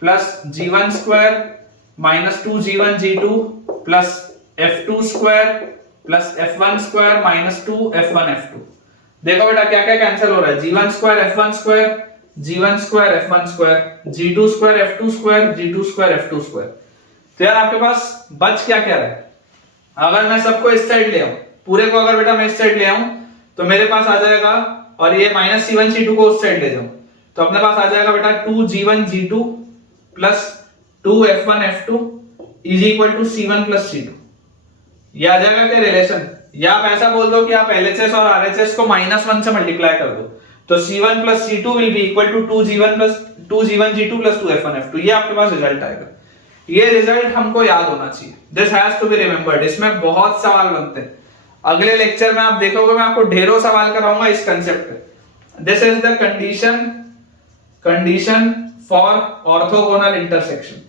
plus g1 square minus 2g1 g2 plus f2 square plus f1 square minus 2 f1 f2। देखो बेटा क्या क्या कैंसिल हो रहा है, g1 square f1 square, g1 square f1 square, g2 square f2 square, g2 square f2 square. तो यार आपके पास बच क्या क्या रहा है, अगर मैं सबको इस साइड ले आऊं, पूरे को अगर बेटा मैं इस साइड ले आऊं तो मेरे पास आ जाएगा, और ये -C1C2 को उस साइड ले जाऊं तो अपने पास आ जाएगा बेटा 2G1G2 plus 2F1F2 is equal to C1 plus C2। ये आ जाएगा क्या रिलेशन? या आप ऐसा बोल दो कि आप LHS और RHS को -1 से मल्टीप्लाई कर दो, तो C1 plus C2 will be equal to 2G1G2 plus 2F1F2। ये आपके पास रिजल्ट आएगा। ये रिजल्ट हमको याद होना चाहिए, this has to be remembered. इसमें बहुत सवाल बनते हैं। अगले लेक्चर में आप देखोगे मैं आपको ढेरों सवाल कराऊंगा इस कंसेप्ट पे। This is the condition for orthogonal intersection.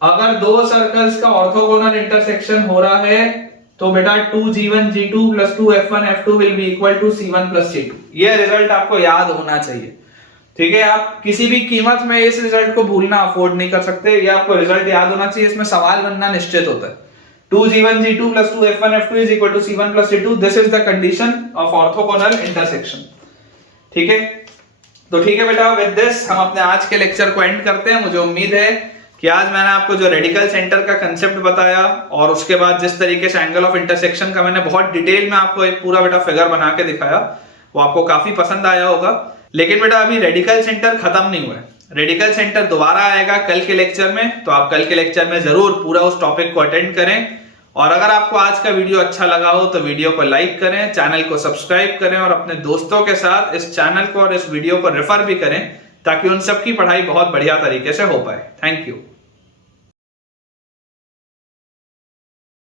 अगर दो सर्कल्स का ऑर्थोगोनल इंटरसेक्शन हो रहा है तो बेटा 2G1G2 plus 2F1F2 will be equal to C1 plus C2। ये रिजल्ट आपको याद होना चाहिए, ठीक है। आप किसी भी कीमत में इस रिजल्ट को भूलना अफोर्ड नहीं कर सकते। ये आपको रिजल्ट याद होना चाहिए, इसमें सवाल बनना निश्चित होता है। 2G1G2 plus 2F1F2 is equal to C1 plus C2। This is the condition of orthogonal intersection, ठीक है। तो ठीक है बेटा, विद दिस हम अपने आज के लेक्चर को एंड करते हैं। मुझे उम्मीद है कि आज मैंने आपको जो रेडिकल सेंटर का कंसेप्ट बताया और उसके बाद जिस तरीके से एंगल ऑफ इंटरसेक्शन का मैंने बहुत डिटेल में आपको एक पूरा बेटा फिगर बना के दिखाया, वो आपको काफी पसंद आया होगा। लेकिन बेटा अभी रेडिकल सेंटर खत्म नहीं हुआ है, रेडिकल सेंटर दोबारा आएगा कल के लेक्चर में। तो आप कल के लेक्चर में जरूर पूरा उस टॉपिक को अटेंड करें। और अगर आपको आज का वीडियो अच्छा लगा हो तो वीडियो को लाइक करें, चैनल को सब्सक्राइब करें और अपने दोस्तों के साथ इस चैनल को और इस वीडियो को रेफर भी करें, ताकि उन सबकी पढ़ाई बहुत बढ़िया तरीके से हो पाए। Thank you.